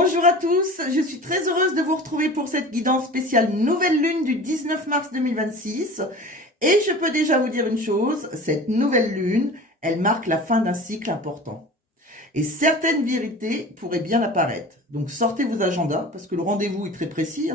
Bonjour à tous, je suis très heureuse de vous retrouver pour cette guidance spéciale nouvelle lune du 19 mars 2026. Et je peux déjà vous dire une chose, cette nouvelle lune, elle marque la fin d'un cycle important. Et certaines vérités pourraient bien apparaître. Donc sortez vos agendas, parce que le rendez-vous est très précis.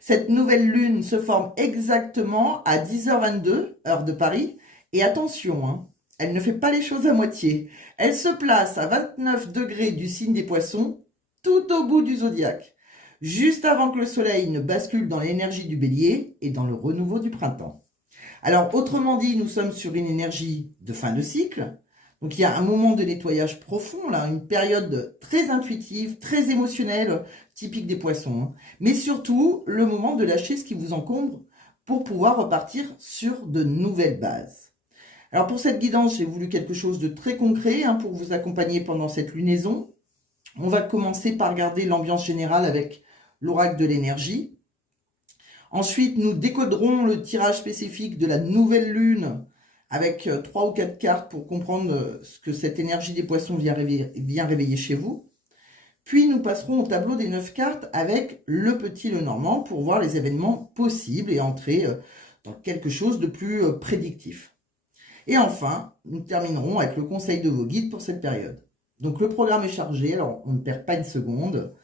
Cette nouvelle lune se forme exactement à 10h22, heure de Paris. Et attention, elle ne fait pas les choses à moitié. Elle se place à 29 degrés du signe des Poissons, tout au bout du zodiaque, juste avant que le soleil ne bascule dans l'énergie du bélier et dans le renouveau du printemps. Alors, autrement dit, nous sommes sur une énergie de fin de cycle. Donc, il y a un moment de nettoyage profond, là, une période très intuitive, très émotionnelle, typique des poissons. Mais surtout, le moment de lâcher ce qui vous encombre pour pouvoir repartir sur de nouvelles bases. Alors, pour cette guidance, j'ai voulu quelque chose de très concret pour vous accompagner pendant cette lunaison. On va commencer par regarder l'ambiance générale avec l'oracle de l'énergie. Ensuite, nous décoderons le tirage spécifique de la nouvelle lune avec 3 ou 4 cartes pour comprendre ce que cette énergie des poissons vient réveiller chez vous. Puis, nous passerons au tableau des 9 cartes avec le petit Lenormand pour voir les événements possibles et entrer dans quelque chose de plus prédictif. Et enfin, nous terminerons avec le conseil de vos guides pour cette période. Donc le programme est chargé, alors on ne perd pas une seconde.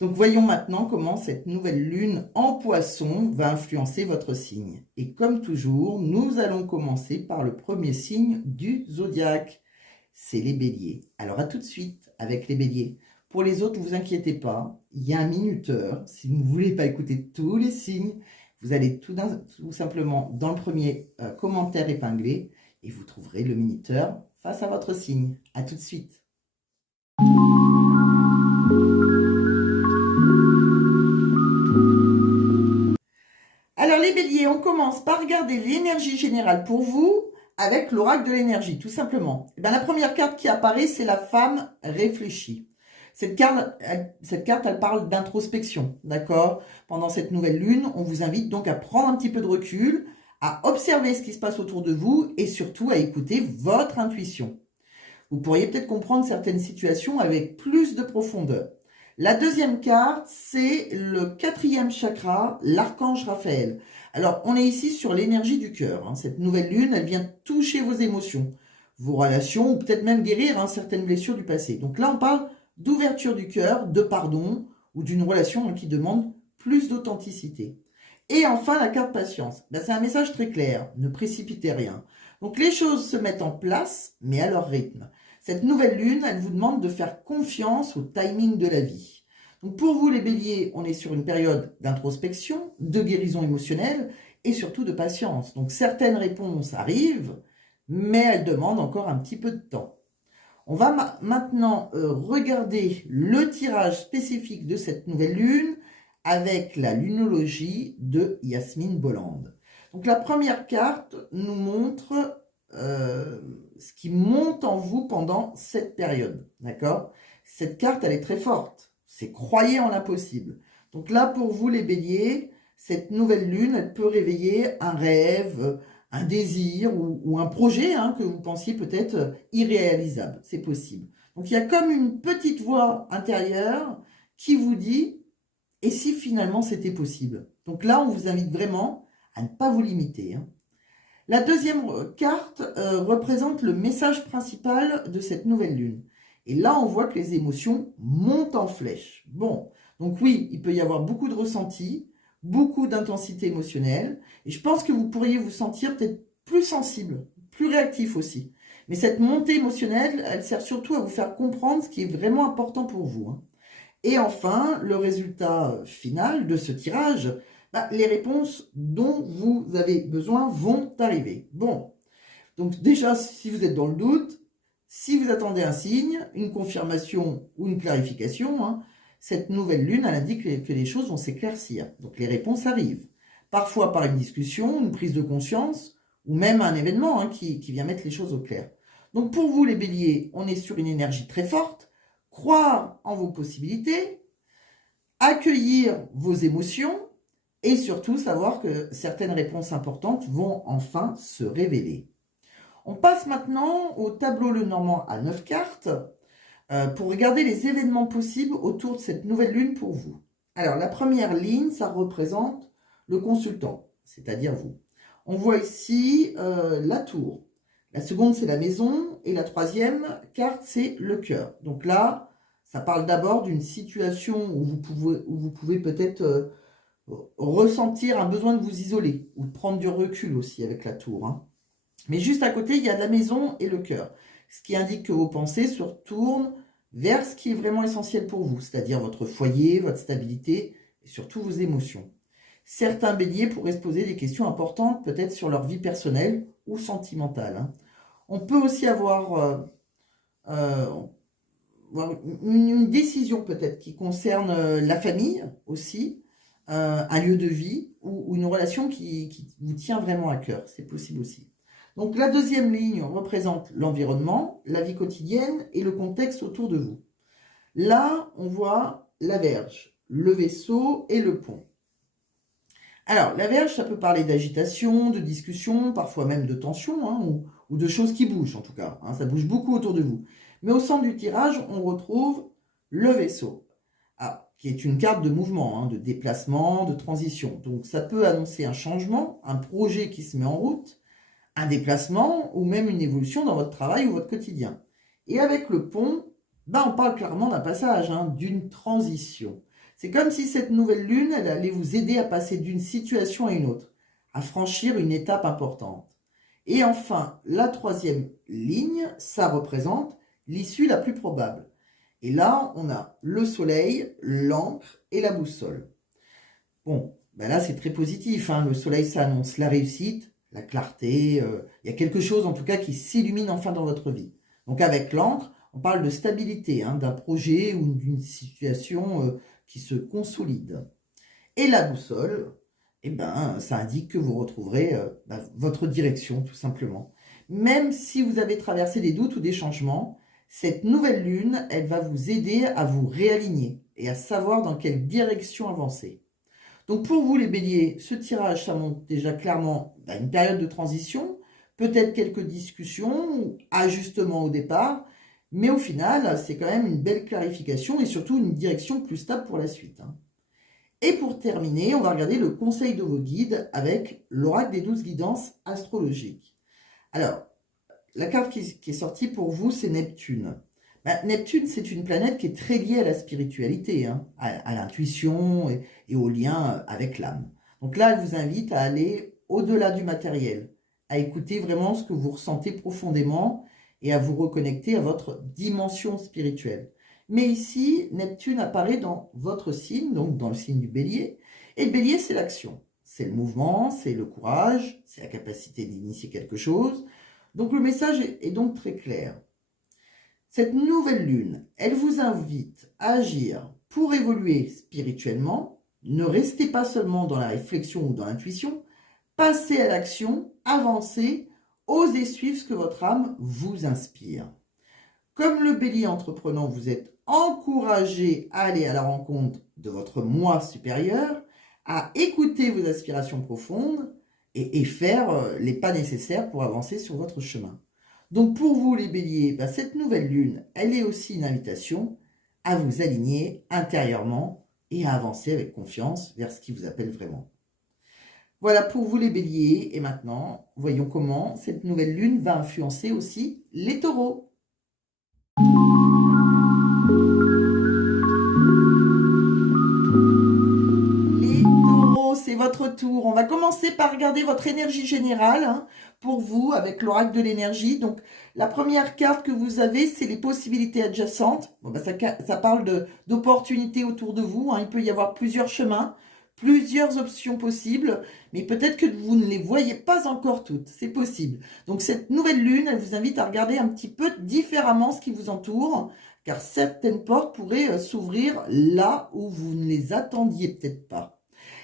Donc voyons maintenant comment cette nouvelle lune en Poisson va influencer votre signe. Et comme toujours, nous allons commencer par le premier signe du zodiaque. C'est les béliers. Alors à tout de suite avec les béliers. Pour les autres, ne vous inquiétez pas, il y a un minuteur. Si vous ne voulez pas écouter tous les signes, vous allez tout simplement dans le premier commentaire épinglé et vous trouverez le minuteur face à votre signe. À tout de suite. Alors les béliers, on commence par regarder l'énergie générale pour vous avec l'oracle de l'énergie, tout simplement. Et bien, la première carte qui apparaît, c'est la femme réfléchie. Cette carte, elle parle d'introspection, d'accord? Pendant cette nouvelle lune, on vous invite donc à prendre un petit peu de recul, à observer ce qui se passe autour de vous et surtout à écouter votre intuition. Vous pourriez peut-être comprendre certaines situations avec plus de profondeur. La deuxième carte, c'est le 4e chakra, l'archange Raphaël. Alors, on est ici sur l'énergie du cœur. Cette nouvelle lune, elle vient toucher vos émotions, vos relations, ou peut-être même guérir certaines blessures du passé. Donc là, on parle d'ouverture du cœur, de pardon, ou d'une relation qui demande plus d'authenticité. Et enfin, la carte patience. C'est un message très clair, ne précipitez rien. Donc les choses se mettent en place, mais à leur rythme. Cette nouvelle lune, elle vous demande de faire confiance au timing de la vie. Donc pour vous les béliers, on est sur une période d'introspection, de guérison émotionnelle et surtout de patience. Donc certaines réponses arrivent, mais elles demandent encore un petit peu de temps. On va maintenant regarder le tirage spécifique de cette nouvelle lune avec la lunologie de Yasmine Bolland. Donc la première carte nous montre ce qui monte en vous pendant cette période, d'accord? Cette carte, elle est très forte. C'est croyez en l'impossible. Donc là, pour vous les béliers, cette nouvelle lune, elle peut réveiller un rêve, un désir ou un projet que vous pensiez peut-être irréalisable. C'est possible. Donc il y a comme une petite voix intérieure qui vous dit « et si finalement c'était possible ?» Donc là, on vous invite vraiment à ne pas vous limiter. La deuxième carte représente le message principal de cette nouvelle lune. Et là, on voit que les émotions montent en flèche. Bon, donc oui, il peut y avoir beaucoup de ressentis, beaucoup d'intensité émotionnelle. Et je pense que vous pourriez vous sentir peut-être plus sensible, plus réactif aussi. Mais cette montée émotionnelle, elle sert surtout à vous faire comprendre ce qui est vraiment important pour vous. Et enfin, le résultat final de ce tirage, les réponses dont vous avez besoin vont arriver. Bon, donc déjà, si vous êtes dans le doute, si vous attendez un signe, une confirmation ou une clarification, cette nouvelle lune, elle indique que les choses vont s'éclaircir. Donc les réponses arrivent. Parfois par une discussion, une prise de conscience, ou même un événement qui vient mettre les choses au clair. Donc pour vous les béliers, on est sur une énergie très forte. Croire en vos possibilités, accueillir vos émotions, et surtout savoir que certaines réponses importantes vont enfin se révéler. On passe maintenant au tableau Lenormand à 9 cartes. pour regarder les événements possibles autour de cette nouvelle lune pour vous. Alors, la première ligne, ça représente le consultant, c'est-à-dire vous. On voit ici la tour. La seconde, c'est la maison. Et la troisième carte, c'est le cœur. Donc là, ça parle d'abord d'une situation où vous pouvez peut-être ressentir un besoin de vous isoler ou de prendre du recul aussi avec la tour, hein. Mais juste à côté, il y a la maison et le cœur, ce qui indique que vos pensées se retournent vers ce qui est vraiment essentiel pour vous, c'est-à-dire votre foyer, votre stabilité et surtout vos émotions. Certains béliers pourraient se poser des questions importantes, peut-être sur leur vie personnelle ou sentimentale, hein. On peut aussi avoir euh, une décision peut-être qui concerne la famille aussi, un lieu de vie ou une relation qui vous tient vraiment à cœur. C'est possible aussi. Donc la deuxième ligne représente l'environnement, la vie quotidienne et le contexte autour de vous. Là, on voit la verge, le vaisseau et le pont. Alors, la verge, ça peut parler d'agitation, de discussion, parfois même de tension, hein, ou de choses qui bougent en tout cas, hein, ça bouge beaucoup autour de vous. Mais au centre du tirage, on retrouve le vaisseau, qui est une carte de mouvement, hein, de déplacement, de transition. Donc ça peut annoncer un changement, un projet qui se met en route, un déplacement ou même une évolution dans votre travail ou votre quotidien. Et avec le pont, on parle clairement d'un passage, hein, d'une transition. C'est comme si cette nouvelle lune, elle allait vous aider à passer d'une situation à une autre, à franchir une étape importante. Et enfin, la troisième ligne, ça représente l'issue la plus probable. Et là, on a le soleil, l'encre et la boussole. Bon, là, c'est très positif, hein. Le soleil, ça annonce la réussite, la clarté. Il y a quelque chose, en tout cas, qui s'illumine enfin dans votre vie. Donc, avec l'encre, on parle de stabilité, hein, d'un projet ou d'une situation qui se consolide. Et la boussole, ça indique que vous retrouverez votre direction, tout simplement. Même si vous avez traversé des doutes ou des changements, cette nouvelle lune, elle va vous aider à vous réaligner et à savoir dans quelle direction avancer. Donc pour vous les béliers, ce tirage, ça montre déjà clairement une période de transition, peut-être quelques discussions ou ajustements au départ, mais au final, c'est quand même une belle clarification et surtout une direction plus stable pour la suite, hein. Et pour terminer, on va regarder le conseil de vos guides avec l'oracle des 12 guidances astrologiques. Alors, la carte qui est sortie pour vous, c'est Neptune. Neptune, c'est une planète qui est très liée à la spiritualité, hein, à l'intuition et au lien avec l'âme. Donc là, elle vous invite à aller au-delà du matériel, à écouter vraiment ce que vous ressentez profondément et à vous reconnecter à votre dimension spirituelle. Mais ici, Neptune apparaît dans votre signe, donc dans le signe du bélier. Et le bélier, c'est l'action. C'est le mouvement, c'est le courage, c'est la capacité d'initier quelque chose. Donc le message est donc très clair. Cette nouvelle lune, elle vous invite à agir pour évoluer spirituellement. Ne restez pas seulement dans la réflexion ou dans l'intuition. Passez à l'action, avancez, osez suivre ce que votre âme vous inspire. Comme le bélier entreprenant, vous êtes encouragé à aller à la rencontre de votre moi supérieur, à écouter vos aspirations profondes et faire les pas nécessaires pour avancer sur votre chemin. Donc pour vous les béliers, cette nouvelle lune, elle est aussi une invitation à vous aligner intérieurement et à avancer avec confiance vers ce qui vous appelle vraiment. Voilà pour vous les béliers, et maintenant, voyons comment cette nouvelle lune va influencer aussi les taureaux. Les taureaux, c'est votre tour. On va commencer par regarder votre énergie générale, hein, pour vous avec l'oracle de l'énergie. Donc la première carte que vous avez, c'est les possibilités adjacentes. Ça parle d'opportunités autour de vous, hein. Il peut y avoir plusieurs chemins, plusieurs options possibles, mais peut-être que vous ne les voyez pas encore toutes. C'est possible. Donc cette nouvelle lune, elle vous invite à regarder un petit peu différemment ce qui vous entoure, car certaines portes pourraient s'ouvrir là où vous ne les attendiez peut-être pas.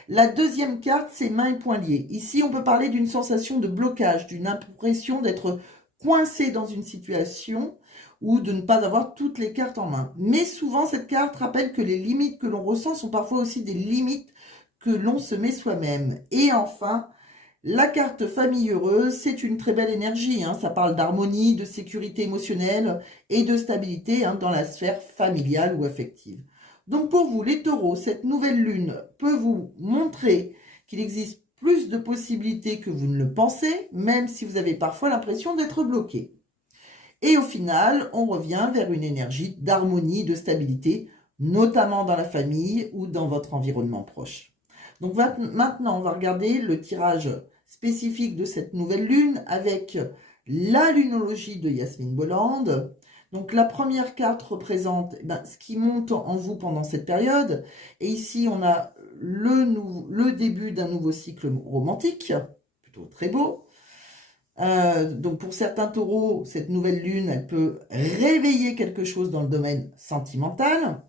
La deuxième carte, c'est mains et poings liés. Ici, on peut parler d'une sensation de blocage, d'une impression d'être coincé dans une situation ou de ne pas avoir toutes les cartes en main. Mais souvent, cette carte rappelle que les limites que l'on ressent sont parfois aussi des limites que l'on se met soi-même. Et enfin, La carte famille heureuse, c'est une très belle énergie, hein. Ça parle d'harmonie, de sécurité émotionnelle et de stabilité, hein, dans la sphère familiale ou affective. Donc pour vous, les taureaux, cette nouvelle lune peut vous montrer qu'il existe plus de possibilités que vous ne le pensez, même si vous avez parfois l'impression d'être bloqué. Et au final, on revient vers une énergie d'harmonie, de stabilité, notamment dans la famille ou dans votre environnement proche. Donc maintenant, on va regarder le tirage spécifique de cette nouvelle lune avec la lunologie de Yasmine Bolland. Donc la première carte représente ce qui monte en vous pendant cette période. Et ici, on a le début d'un nouveau cycle romantique, plutôt très beau. Donc pour certains taureaux, cette nouvelle lune, elle peut réveiller quelque chose dans le domaine sentimental.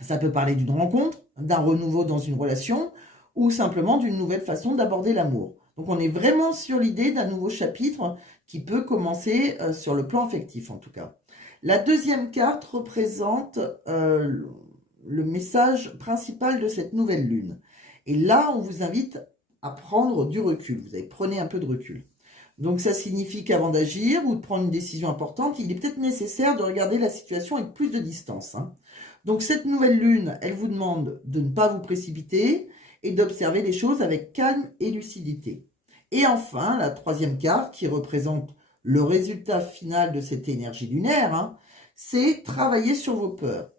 Ça peut parler d'une rencontre, d'un renouveau dans une relation, ou simplement d'une nouvelle façon d'aborder l'amour. Donc on est vraiment sur l'idée d'un nouveau chapitre qui peut commencer sur le plan affectif en tout cas. La deuxième carte représente le message principal de cette nouvelle lune. Et là, on vous invite à prendre du recul. Vous allez prenez un peu de recul. Donc ça signifie qu'avant d'agir ou de prendre une décision importante, il est peut-être nécessaire de regarder la situation avec plus de distance, hein. Donc cette nouvelle lune, elle vous demande de ne pas vous précipiter et d'observer les choses avec calme et lucidité. Et enfin, la troisième carte qui représente le résultat final de cette énergie lunaire, hein, c'est travailler sur vos peurs.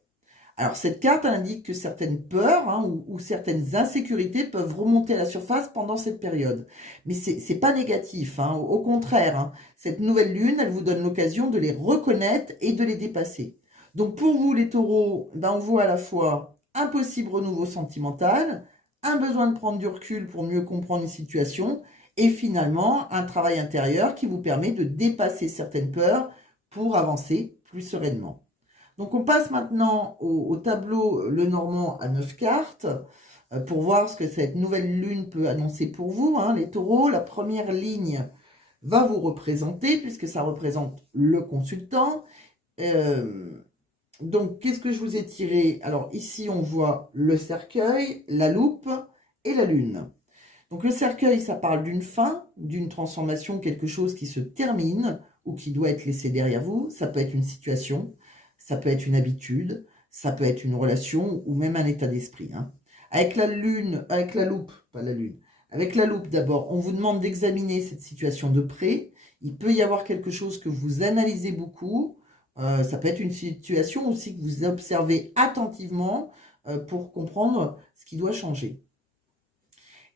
Alors cette carte indique que certaines peurs, hein, ou certaines insécurités peuvent remonter à la surface pendant cette période. Mais c'est pas négatif, hein, au contraire, hein. Cette nouvelle lune, elle vous donne l'occasion de les reconnaître et de les dépasser. Donc pour vous les taureaux, on voit à la fois un possible renouveau sentimental, un besoin de prendre du recul pour mieux comprendre une situation, et finalement un travail intérieur qui vous permet de dépasser certaines peurs pour avancer plus sereinement. Donc on passe maintenant au tableau Lenormand à 9 cartes pour voir ce que cette nouvelle lune peut annoncer pour vous, hein, les taureaux. La première ligne va vous représenter puisque ça représente le consultant. Donc qu'est-ce que je vous ai tiré? Alors ici on voit le cercueil, la loupe et la lune. Donc le cercueil, ça parle d'une fin, d'une transformation, quelque chose qui se termine ou qui doit être laissé derrière vous. Ça peut être une situation, ça peut être une habitude, ça peut être une relation ou même un état d'esprit, hein. Avec la lune, avec la loupe, pas la lune, avec la loupe d'abord, on vous demande d'examiner cette situation de près. Il peut y avoir quelque chose que vous analysez beaucoup. Ça peut être une situation aussi que vous observez attentivement pour comprendre ce qui doit changer.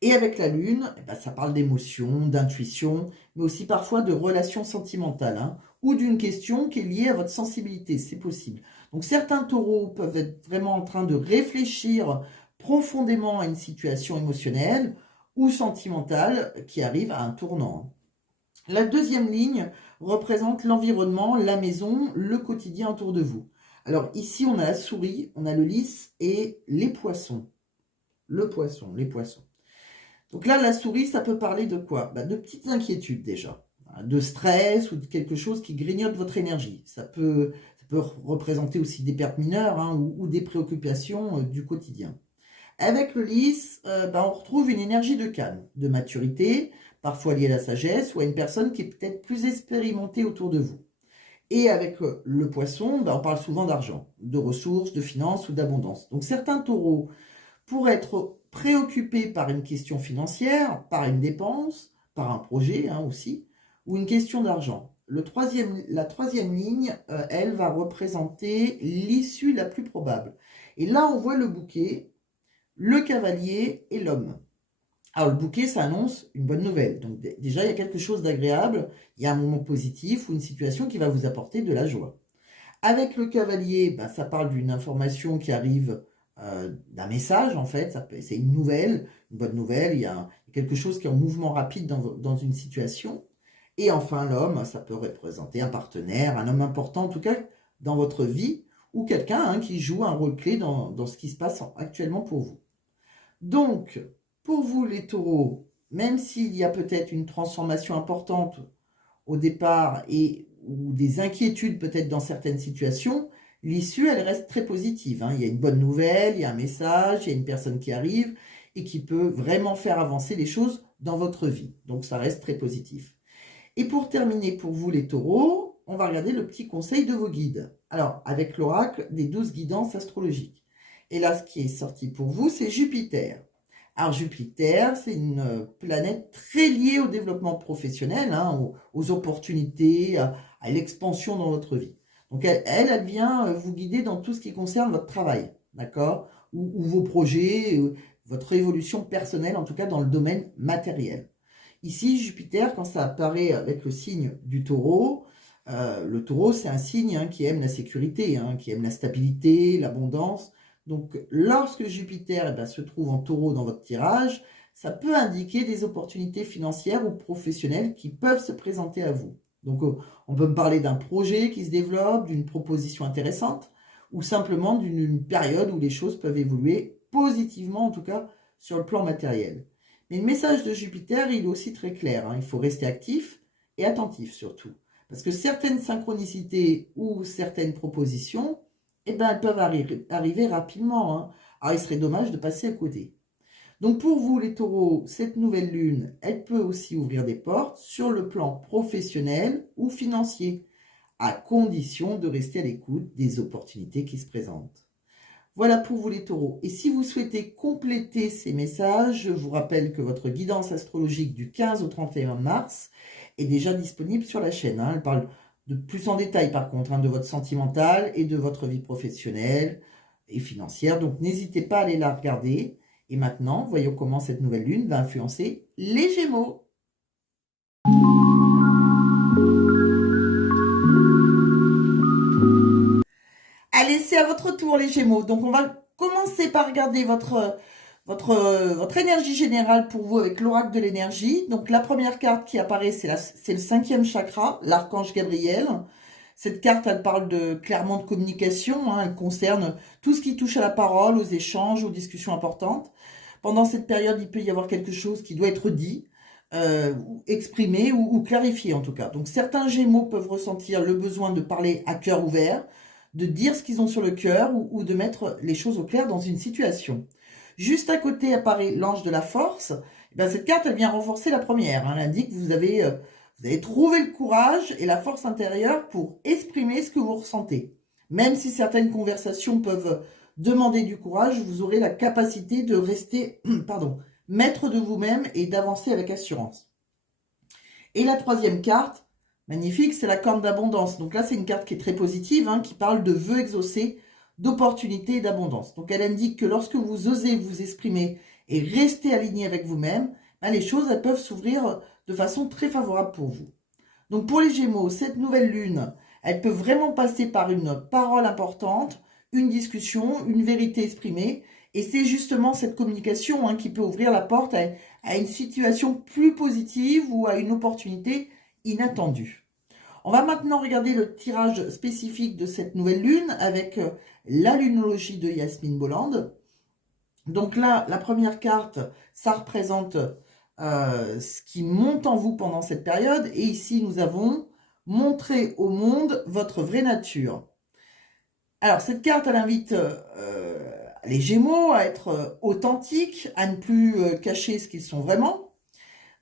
Et avec la lune, ça parle d'émotion, d'intuition, mais aussi parfois de relations sentimentales, hein, ou d'une question qui est liée à votre sensibilité, c'est possible. Donc certains taureaux peuvent être vraiment en train de réfléchir profondément à une situation émotionnelle ou sentimentale qui arrive à un tournant. La deuxième ligne représente l'environnement, la maison, le quotidien autour de vous. Alors ici, on a la souris, on a le lys et les poissons. Le poisson, les poissons. Donc là, la souris, ça peut parler de quoi? De petites inquiétudes déjà, de stress ou de quelque chose qui grignote votre énergie. Ça peut représenter aussi des pertes mineures, hein, ou des préoccupations du quotidien. Avec le lys, on retrouve une énergie de calme, de maturité, parfois liée à la sagesse ou à une personne qui est peut-être plus expérimentée autour de vous. Et avec le poisson, on parle souvent d'argent, de ressources, de finances ou d'abondance. Donc certains taureaux pourraient être préoccupés par une question financière, par une dépense, par un projet, hein, aussi, ou une question d'argent. La troisième ligne, elle va représenter l'issue la plus probable. Et là, on voit le bouquet, le cavalier et l'homme. Alors le bouquet, ça annonce une bonne nouvelle. Donc déjà, il y a quelque chose d'agréable, il y a un moment positif ou une situation qui va vous apporter de la joie. Avec le cavalier, ça parle d'une information qui arrive, d'un message en fait, c'est une nouvelle, une bonne nouvelle, il y a quelque chose qui est en mouvement rapide dans une situation. Et enfin l'homme, ça peut représenter un partenaire, un homme important en tout cas dans votre vie, ou quelqu'un, hein, qui joue un rôle clé dans ce qui se passe actuellement pour vous. Donc, pour vous les taureaux, même s'il y a peut-être une transformation importante au départ ou des inquiétudes peut-être dans certaines situations, l'issue, elle reste très positive, hein. Il y a une bonne nouvelle, il y a un message, il y a une personne qui arrive et qui peut vraiment faire avancer les choses dans votre vie. Donc, ça reste très positif. Et pour terminer pour vous les taureaux, on va regarder le petit conseil de vos guides. Alors, avec l'oracle des 12 guidances astrologiques. Et là, ce qui est sorti pour vous, c'est Jupiter. Alors, Jupiter, c'est une planète très liée au développement professionnel, hein, aux opportunités, à l'expansion dans votre vie. Donc, elle vient vous guider dans tout ce qui concerne votre travail, d'accord, ou vos projets, votre évolution personnelle, en tout cas dans le domaine matériel. Ici, Jupiter, quand ça apparaît avec le signe du taureau, le taureau, c'est un signe hein, qui aime la sécurité, hein, qui aime la stabilité, l'abondance. Donc, lorsque Jupiter se trouve en taureau dans votre tirage, ça peut indiquer des opportunités financières ou professionnelles qui peuvent se présenter à vous. Donc, on peut me parler d'un projet qui se développe, d'une proposition intéressante, ou simplement d'une période où les choses peuvent évoluer positivement, en tout cas, sur le plan matériel. Mais le message de Jupiter, il est aussi très clair. Hein. Il faut rester actif et attentif surtout. Parce que certaines synchronicités ou certaines propositions, elles peuvent arriver rapidement. Hein. Alors, il serait dommage de passer à côté. Donc, pour vous, les taureaux, cette nouvelle lune, elle peut aussi ouvrir des portes sur le plan professionnel ou financier, à condition de rester à l'écoute des opportunités qui se présentent. Voilà pour vous les taureaux. Et si vous souhaitez compléter ces messages, je vous rappelle que votre guidance astrologique du 15 au 31 mars est déjà disponible sur la chaîne. Hein. Elle parle de plus en détail par contre, hein, de votre sentimental et de votre vie professionnelle et financière. Donc n'hésitez pas à aller la regarder. Et maintenant, voyons comment cette nouvelle lune va influencer les Gémeaux. Allez, c'est à votre tour les Gémeaux. Donc on va commencer par regarder votre énergie générale pour vous avec l'oracle de l'énergie. Donc la première carte qui apparaît, c'est le 5e chakra, l'archange Gabriel. Cette carte, elle parle clairement de communication. Hein, elle concerne tout ce qui touche à la parole, aux échanges, aux discussions importantes. Pendant cette période, il peut y avoir quelque chose qui doit être dit, exprimé ou clarifié en tout cas. Donc certains Gémeaux peuvent ressentir le besoin de parler à cœur ouvert, de dire ce qu'ils ont sur le cœur ou de mettre les choses au clair dans une situation. Juste à côté apparaît l'ange de la force. Cette carte, elle vient renforcer la première. Hein. Elle indique que vous avez trouvé le courage et la force intérieure pour exprimer ce que vous ressentez. Même si certaines conversations peuvent demander du courage, vous aurez la capacité de rester maître de vous-même et d'avancer avec assurance. Et la troisième carte, magnifique, c'est la corne d'abondance. Donc là, c'est une carte qui est très positive, hein, qui parle de vœux exaucés, d'opportunités et d'abondance. Donc elle indique que lorsque vous osez vous exprimer et rester aligné avec vous-même, les choses elles peuvent s'ouvrir de façon très favorable pour vous. Donc pour les Gémeaux, cette nouvelle lune, elle peut vraiment passer par une parole importante, une discussion, une vérité exprimée. Et c'est justement cette communication hein, qui peut ouvrir la porte à une situation plus positive ou à une opportunité inattendue. On va maintenant regarder le tirage spécifique de cette nouvelle lune avec la lunologie de Yasmine Bolland. Donc là, la première carte, ça représente ce qui monte en vous pendant cette période. Et ici, nous avons montré au monde votre vraie nature. Alors, cette carte, elle invite les Gémeaux à être authentiques, à ne plus cacher ce qu'ils sont vraiment.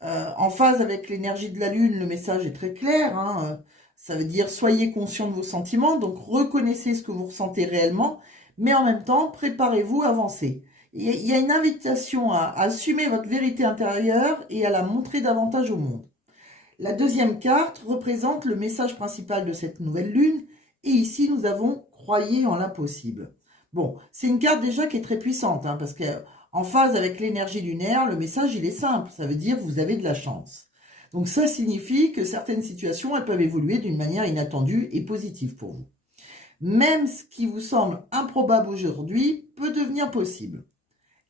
En phase avec l'énergie de la Lune, le message est très clair. Hein, ça veut dire soyez conscient de vos sentiments, donc reconnaissez ce que vous ressentez réellement, mais en même temps, préparez-vous à avancer. Il y a une invitation à assumer votre vérité intérieure et à la montrer davantage au monde. La deuxième carte représente le message principal de cette nouvelle lune, et ici nous avons « Croyez en l'impossible ». Bon, c'est une carte déjà qui est très puissante, hein, parce qu'en phase avec l'énergie lunaire, le message il est simple, ça veut dire vous avez de la chance. Donc ça signifie que certaines situations elles peuvent évoluer d'une manière inattendue et positive pour vous. Même ce qui vous semble improbable aujourd'hui peut devenir possible.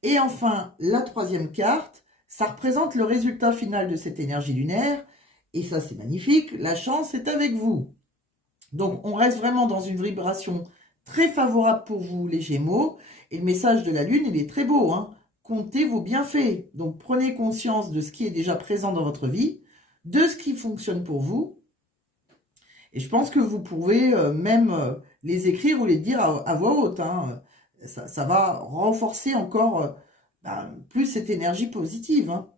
Et enfin, la troisième carte, ça représente le résultat final de cette énergie lunaire. Et ça, c'est magnifique. La chance est avec vous. Donc, on reste vraiment dans une vibration très favorable pour vous, les Gémeaux. Et le message de la Lune, il est très beau. Hein. Comptez vos bienfaits. Donc, prenez conscience de ce qui est déjà présent dans votre vie, de ce qui fonctionne pour vous. Et je pense que vous pouvez même les écrire ou les dire à voix haute. Hein. Ça va renforcer encore plus cette énergie positive. Hein.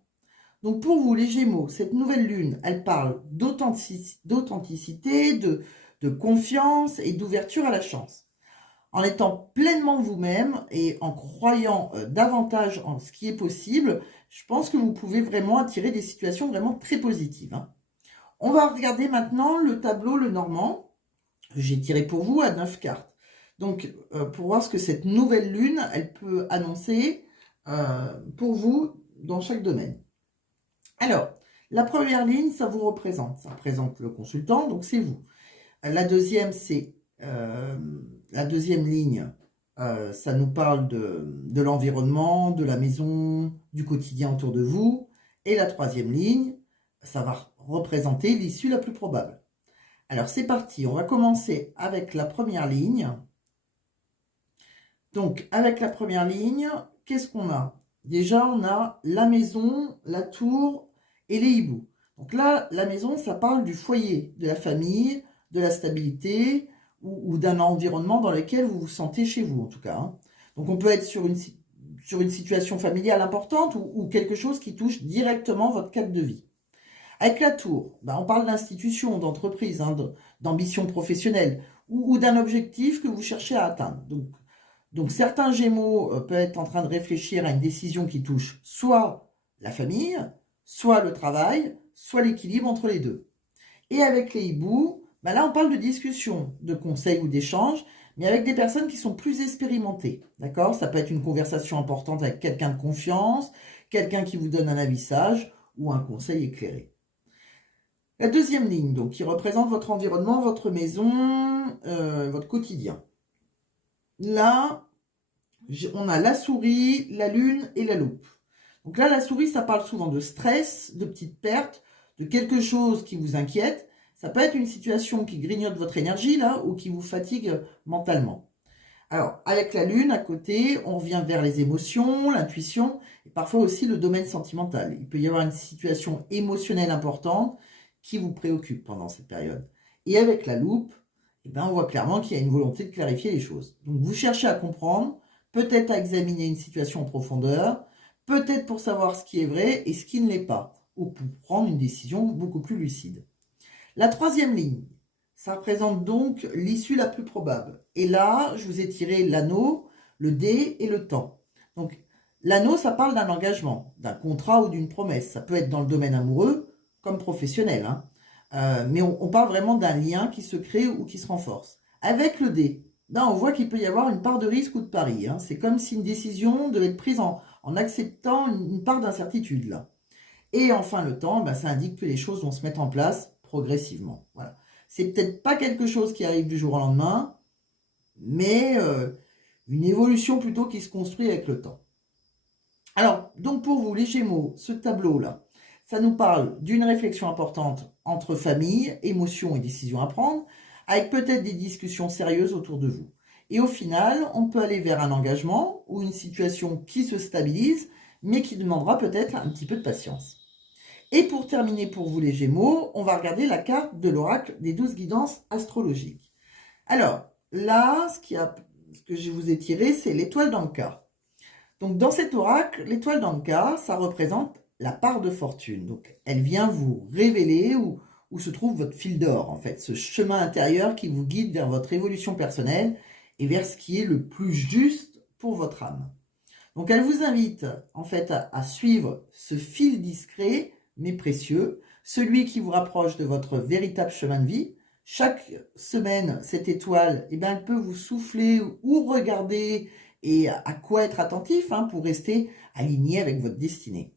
Donc pour vous, les Gémeaux, cette nouvelle lune, elle parle d'authenticité, de confiance et d'ouverture à la chance. En étant pleinement vous-même et en croyant davantage en ce qui est possible, je pense que vous pouvez vraiment attirer des situations vraiment très positives, hein. On va regarder maintenant le tableau Le Normand. J'ai tiré pour vous à 9 cartes. Donc, pour voir ce que cette nouvelle lune, elle peut annoncer pour vous dans chaque domaine. Alors, la première ligne, ça vous représente. Ça représente le consultant, donc c'est vous. La deuxième, c'est la deuxième ligne. Ça nous parle de l'environnement, de la maison, du quotidien autour de vous. Et la troisième ligne, ça va représenter l'issue la plus probable. Alors, c'est parti. On va commencer avec la première ligne. Donc, avec la première ligne, qu'est-ce qu'on a? Déjà, on a la maison, la tour et les hiboux. Donc là, la maison, ça parle du foyer, de la famille, de la stabilité ou d'un environnement dans lequel vous vous sentez chez vous, en tout cas, hein. Donc, on peut être sur une situation familiale importante ou quelque chose qui touche directement votre cadre de vie. Avec la tour, on parle d'institution, d'entreprise, hein, d'ambition professionnelle ou d'un objectif que vous cherchez à atteindre. Donc certains Gémeaux peuvent être en train de réfléchir à une décision qui touche soit la famille, soit le travail, soit l'équilibre entre les deux. Et avec les hiboux, là on parle de discussion, de conseils ou d'échanges, mais avec des personnes qui sont plus expérimentées. D'accord? Ça peut être une conversation importante avec quelqu'un de confiance, quelqu'un qui vous donne un avis sage ou un conseil éclairé. La deuxième ligne, donc, qui représente votre environnement, votre maison, votre quotidien. Là, on a la souris, la lune et la loupe. Donc là, la souris, ça parle souvent de stress, de petites pertes, de quelque chose qui vous inquiète. Ça peut être une situation qui grignote votre énergie, là, ou qui vous fatigue mentalement. Alors, avec la lune, à côté, on revient vers les émotions, l'intuition, et parfois aussi le domaine sentimental. Il peut y avoir une situation émotionnelle importante qui vous préoccupe pendant cette période. Et avec la loupe, on voit clairement qu'il y a une volonté de clarifier les choses. Donc, vous cherchez à comprendre, peut-être à examiner une situation en profondeur, peut-être pour savoir ce qui est vrai et ce qui ne l'est pas, ou pour prendre une décision beaucoup plus lucide. La troisième ligne, ça représente donc l'issue la plus probable. Et là, je vous ai tiré l'anneau, le dé et le temps. Donc, l'anneau, ça parle d'un engagement, d'un contrat ou d'une promesse. Ça peut être dans le domaine amoureux comme professionnel, hein. Mais on parle vraiment d'un lien qui se crée ou qui se renforce. Avec le dé, on voit qu'il peut y avoir une part de risque ou de pari, hein. C'est comme si une décision devait être prise en acceptant une part d'incertitude, là. Et enfin, le temps, ça indique que les choses vont se mettre en place progressivement. Voilà. C'est peut-être pas quelque chose qui arrive du jour au lendemain, mais une évolution plutôt qui se construit avec le temps. Alors, donc pour vous, les Gémeaux, ce tableau-là, ça nous parle d'une réflexion importante entre famille, émotions et décisions à prendre, avec peut-être des discussions sérieuses autour de vous. Et au final, on peut aller vers un engagement ou une situation qui se stabilise, mais qui demandera peut-être un petit peu de patience. Et pour terminer pour vous les Gémeaux, on va regarder la carte de l'oracle des 12 guidances astrologiques. Alors, là, ce que je vous ai tiré, c'est l'étoile d'Anka. Donc, dans cet oracle, l'étoile d'Anka, ça représente la part de fortune. Donc, elle vient vous révéler où se trouve votre fil d'or, en fait, ce chemin intérieur qui vous guide vers votre évolution personnelle et vers ce qui est le plus juste pour votre âme. Donc, elle vous invite, en fait, à suivre ce fil discret, mais précieux, celui qui vous rapproche de votre véritable chemin de vie. Chaque semaine, cette étoile, elle peut vous souffler ou regarder et à quoi être attentif, hein, pour rester aligné avec votre destinée.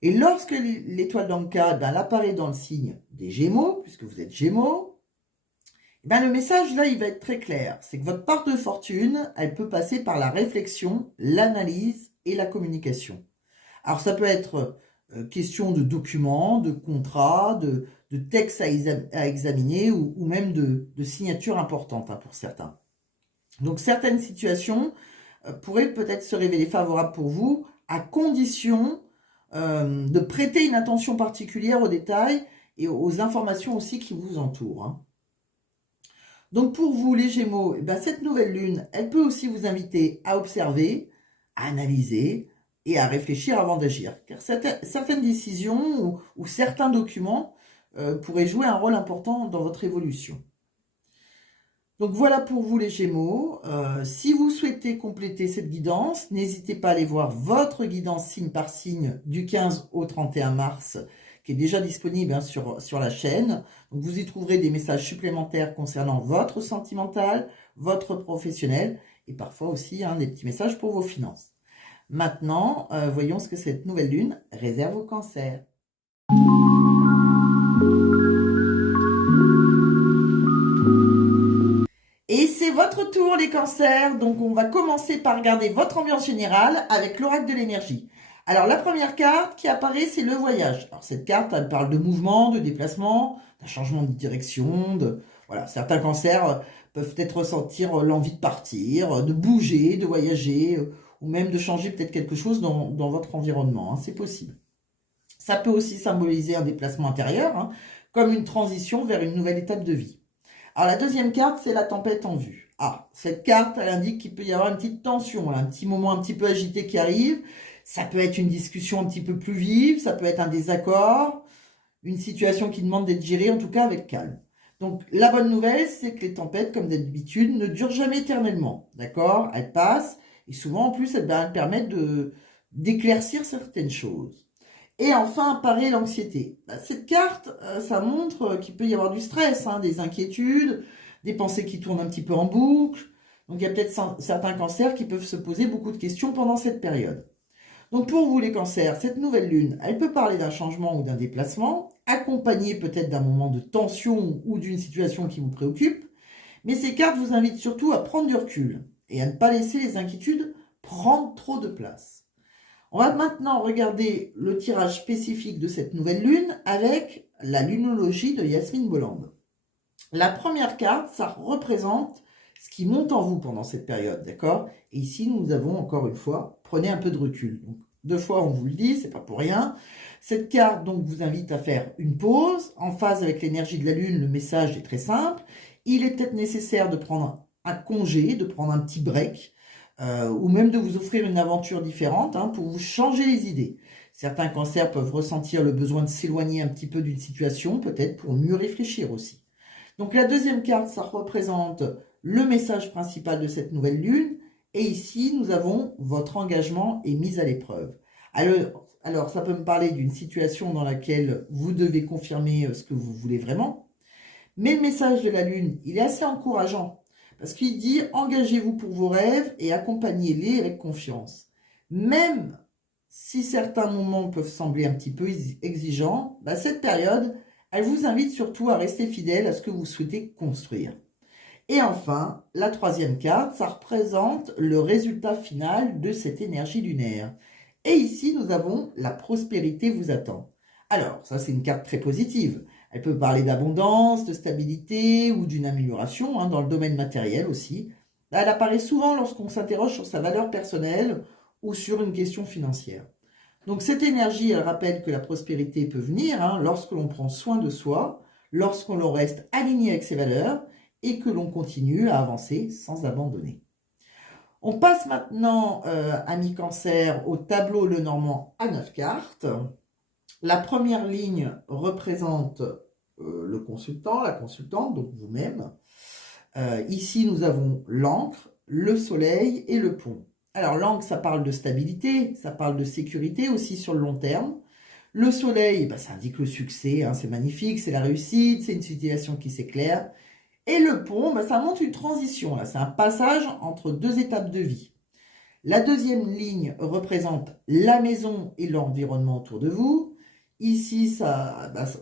Et lorsque l'étoile d'Anka, elle apparaît dans le signe des Gémeaux, puisque vous êtes Gémeaux, le message là, il va être très clair. C'est que votre part de fortune, elle peut passer par la réflexion, l'analyse et la communication. Alors ça peut être question de documents, de contrats, de textes à examiner ou même de signatures importantes, hein, pour certains. Donc certaines situations pourraient peut-être se révéler favorables pour vous à condition de prêter une attention particulière aux détails et aux informations aussi qui vous entourent, hein. Donc pour vous les Gémeaux, cette nouvelle lune, elle peut aussi vous inviter à observer, à analyser et à réfléchir avant d'agir. Car certaines décisions ou certains documents pourraient jouer un rôle important dans votre évolution. Donc voilà pour vous les Gémeaux. Si vous souhaitez compléter cette guidance, n'hésitez pas à aller voir votre guidance signe par signe du 15 au 31 mars, qui est déjà disponible sur la chaîne. Donc vous y trouverez des messages supplémentaires concernant votre sentimental, votre professionnel, et parfois aussi des petits messages pour vos finances. Maintenant, voyons ce que cette nouvelle lune réserve au Cancer. Et c'est votre tour les Cancers, donc on va commencer par regarder votre ambiance générale avec l'oracle de l'énergie. Alors la première carte qui apparaît, c'est le voyage. Alors cette carte, elle parle de mouvement, de déplacement, d'un changement de direction, voilà, certains Cancers peuvent peut-être ressentir l'envie de partir, de bouger, de voyager, ou même de changer peut-être quelque chose dans votre environnement, c'est possible. Ça peut aussi symboliser un déplacement intérieur, comme une transition vers une nouvelle étape de vie. Alors la deuxième carte, c'est la tempête en vue. Ah, cette carte, elle indique qu'il peut y avoir une petite tension, un petit moment un petit peu agité qui arrive. Ça peut être une discussion un petit peu plus vive, ça peut être un désaccord, une situation qui demande d'être gérée, en tout cas avec calme. Donc la bonne nouvelle, c'est que les tempêtes, comme d'habitude, ne durent jamais éternellement. D'accord? Elles passent, et souvent en plus, elles permettent d'éclaircir certaines choses. Et enfin apparaît l'anxiété. Cette carte, ça montre qu'il peut y avoir du stress, des inquiétudes, des pensées qui tournent un petit peu en boucle. Donc il y a peut-être certains cancers qui peuvent se poser beaucoup de questions pendant cette période. Donc pour vous les cancers, cette nouvelle lune, elle peut parler d'un changement ou d'un déplacement, accompagné peut-être d'un moment de tension ou d'une situation qui vous préoccupe. Mais ces cartes vous invitent surtout à prendre du recul et à ne pas laisser les inquiétudes prendre trop de place. On va maintenant regarder le tirage spécifique de cette nouvelle lune avec la lunologie de Yasmine Bolland. La première carte, ça représente ce qui monte en vous pendant cette période, d'accord? Et ici, nous avons encore une fois, prenez un peu de recul. Donc, 2 fois, on vous le dit, c'est pas pour rien. Cette carte, donc, vous invite à faire une pause. En phase avec l'énergie de la lune, le message est très simple. Il est peut-être nécessaire de prendre un congé, de prendre un petit break, ou même de vous offrir une aventure différente pour vous changer les idées. Certains cancers peuvent ressentir le besoin de s'éloigner un petit peu d'une situation, peut-être pour mieux réfléchir aussi. Donc la deuxième carte, ça représente le message principal de cette nouvelle lune. Et ici, nous avons votre engagement est mis à l'épreuve. Alors, ça peut me parler d'une situation dans laquelle vous devez confirmer ce que vous voulez vraiment. Mais le message de la lune, il est assez encourageant. Parce qu'il dit, engagez-vous pour vos rêves et accompagnez-les avec confiance. Même si certains moments peuvent sembler un petit peu exigeants, cette période, elle vous invite surtout à rester fidèle à ce que vous souhaitez construire. Et enfin, la troisième carte, ça représente le résultat final de cette énergie lunaire. Et ici, nous avons la prospérité vous attend. Alors, ça c'est une carte très positive. Elle peut parler d'abondance, de stabilité ou d'une amélioration dans le domaine matériel aussi. Elle apparaît souvent lorsqu'on s'interroge sur sa valeur personnelle ou sur une question financière. Donc cette énergie, elle rappelle que la prospérité peut venir lorsque l'on prend soin de soi, lorsqu'on l'on reste aligné avec ses valeurs et que l'on continue à avancer sans abandonner. On passe maintenant, amis Cancer, au tableau Lenormand à 9 cartes. La première ligne représente le consultant, la consultante, donc vous-même. Ici, nous avons l'encre, le soleil et le pont. Alors, l'encre, ça parle de stabilité, ça parle de sécurité aussi sur le long terme. Le soleil, ça indique le succès, c'est magnifique, c'est la réussite, c'est une situation qui s'éclaire. Et le pont, ça montre une transition, là, c'est un passage entre 2 étapes de vie. La deuxième ligne représente la maison et l'environnement autour de vous. Ici,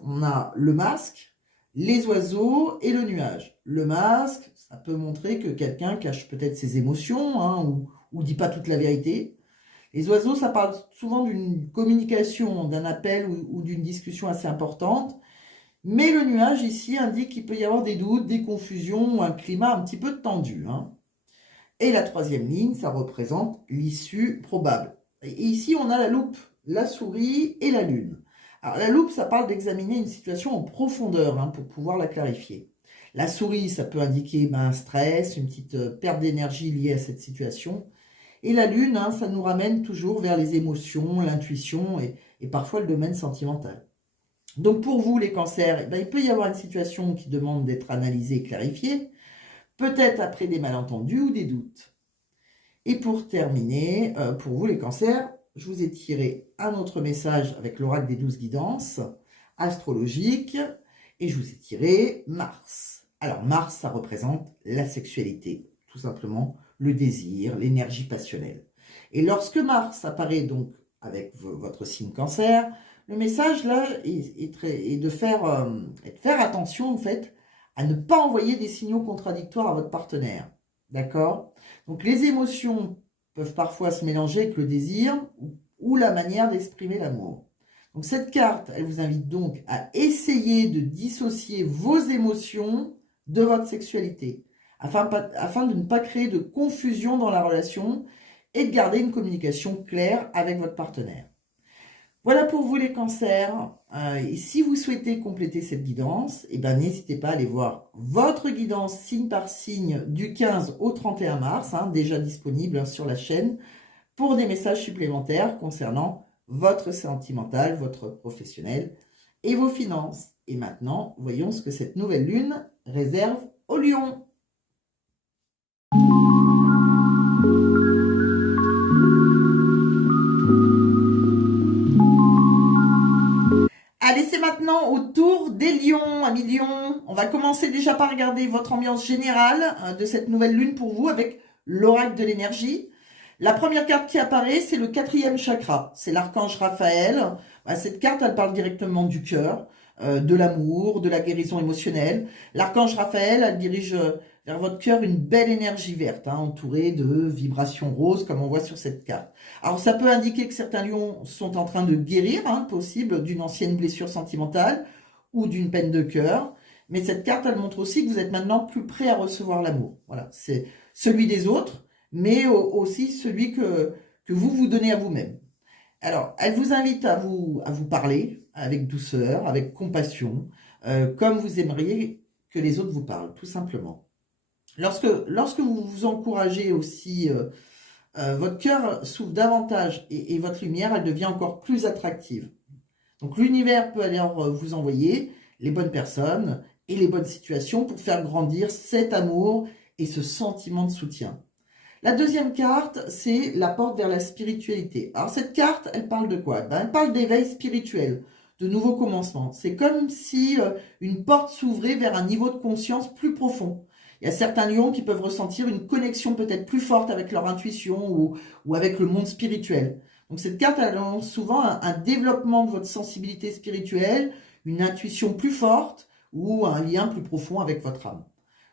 on a le masque, les oiseaux et le nuage. Le masque, ça peut montrer que quelqu'un cache peut-être ses émotions ou dit pas toute la vérité. Les oiseaux, ça parle souvent d'une communication, d'un appel ou d'une discussion assez importante. Mais le nuage ici indique qu'il peut y avoir des doutes, des confusions ou un climat un petit peu tendu. Et la troisième ligne, ça représente l'issue probable. Et ici, on a la loupe, la souris et la lune. Alors la loupe, ça parle d'examiner une situation en profondeur pour pouvoir la clarifier. La souris, ça peut indiquer un stress, une petite perte d'énergie liée à cette situation. Et la lune, hein, ça nous ramène toujours vers les émotions, l'intuition et parfois le domaine sentimental. Donc pour vous, les cancers, eh ben, il peut y avoir une situation qui demande d'être analysée et clarifiée, peut-être après des malentendus ou des doutes. Et pour terminer, pour vous, les cancers, je vous ai tiré un autre message avec l'oracle des 12 guidances astrologiques et je vous ai tiré Mars. Alors Mars, ça représente la sexualité, tout simplement le désir, l'énergie passionnelle. Et lorsque Mars apparaît donc avec votre signe cancer, le message là est de faire attention en fait à ne pas envoyer des signaux contradictoires à votre partenaire. D'accord? Donc les émotions peuvent parfois se mélanger avec le désir ou la manière d'exprimer l'amour. Donc cette carte, elle vous invite donc à essayer de dissocier vos émotions de votre sexualité, afin de ne pas créer de confusion dans la relation et de garder une communication claire avec votre partenaire. Voilà pour vous les cancers. Et si vous souhaitez compléter cette guidance, eh ben, n'hésitez pas à aller voir votre guidance signe par signe du 15 au 31 mars, hein, déjà disponible sur la chaîne, pour des messages supplémentaires concernant votre sentimental, votre professionnel et vos finances. Et maintenant, voyons ce que cette nouvelle lune réserve aux lions. Allez, c'est maintenant au tour des lions, amis lions. On va commencer déjà par regarder votre ambiance générale de cette nouvelle lune pour vous avec l'oracle de l'énergie. La première carte qui apparaît, c'est le 4e chakra. C'est l'archange Raphaël. Cette carte, elle parle directement du cœur, de l'amour, de la guérison émotionnelle. L'archange Raphaël, elle dirige vers votre cœur une belle énergie verte, hein, entourée de vibrations roses, comme on voit sur cette carte. Alors, ça peut indiquer que certains lions sont en train de guérir, hein, possible, d'une ancienne blessure sentimentale ou d'une peine de cœur. Mais cette carte, elle montre aussi que vous êtes maintenant plus prêt à recevoir l'amour. Voilà, c'est celui des autres, mais aussi celui que vous vous donnez à vous-même. Alors, elle vous invite à vous parler avec douceur, avec compassion, comme vous aimeriez que les autres vous parlent, tout simplement. Lorsque vous vous encouragez aussi, votre cœur s'ouvre davantage et votre lumière, elle devient encore plus attractive. Donc, l'univers peut alors vous envoyer les bonnes personnes et les bonnes situations pour faire grandir cet amour et ce sentiment de soutien. La deuxième carte, c'est la porte vers la spiritualité. Alors cette carte, elle parle de quoi? Elle parle d'éveil spirituel, de nouveaux commencements. C'est comme si une porte s'ouvrait vers un niveau de conscience plus profond. Il y a certains lions qui peuvent ressentir une connexion peut-être plus forte avec leur intuition ou avec le monde spirituel. Donc cette carte, elle annonce souvent un développement de votre sensibilité spirituelle, une intuition plus forte ou un lien plus profond avec votre âme.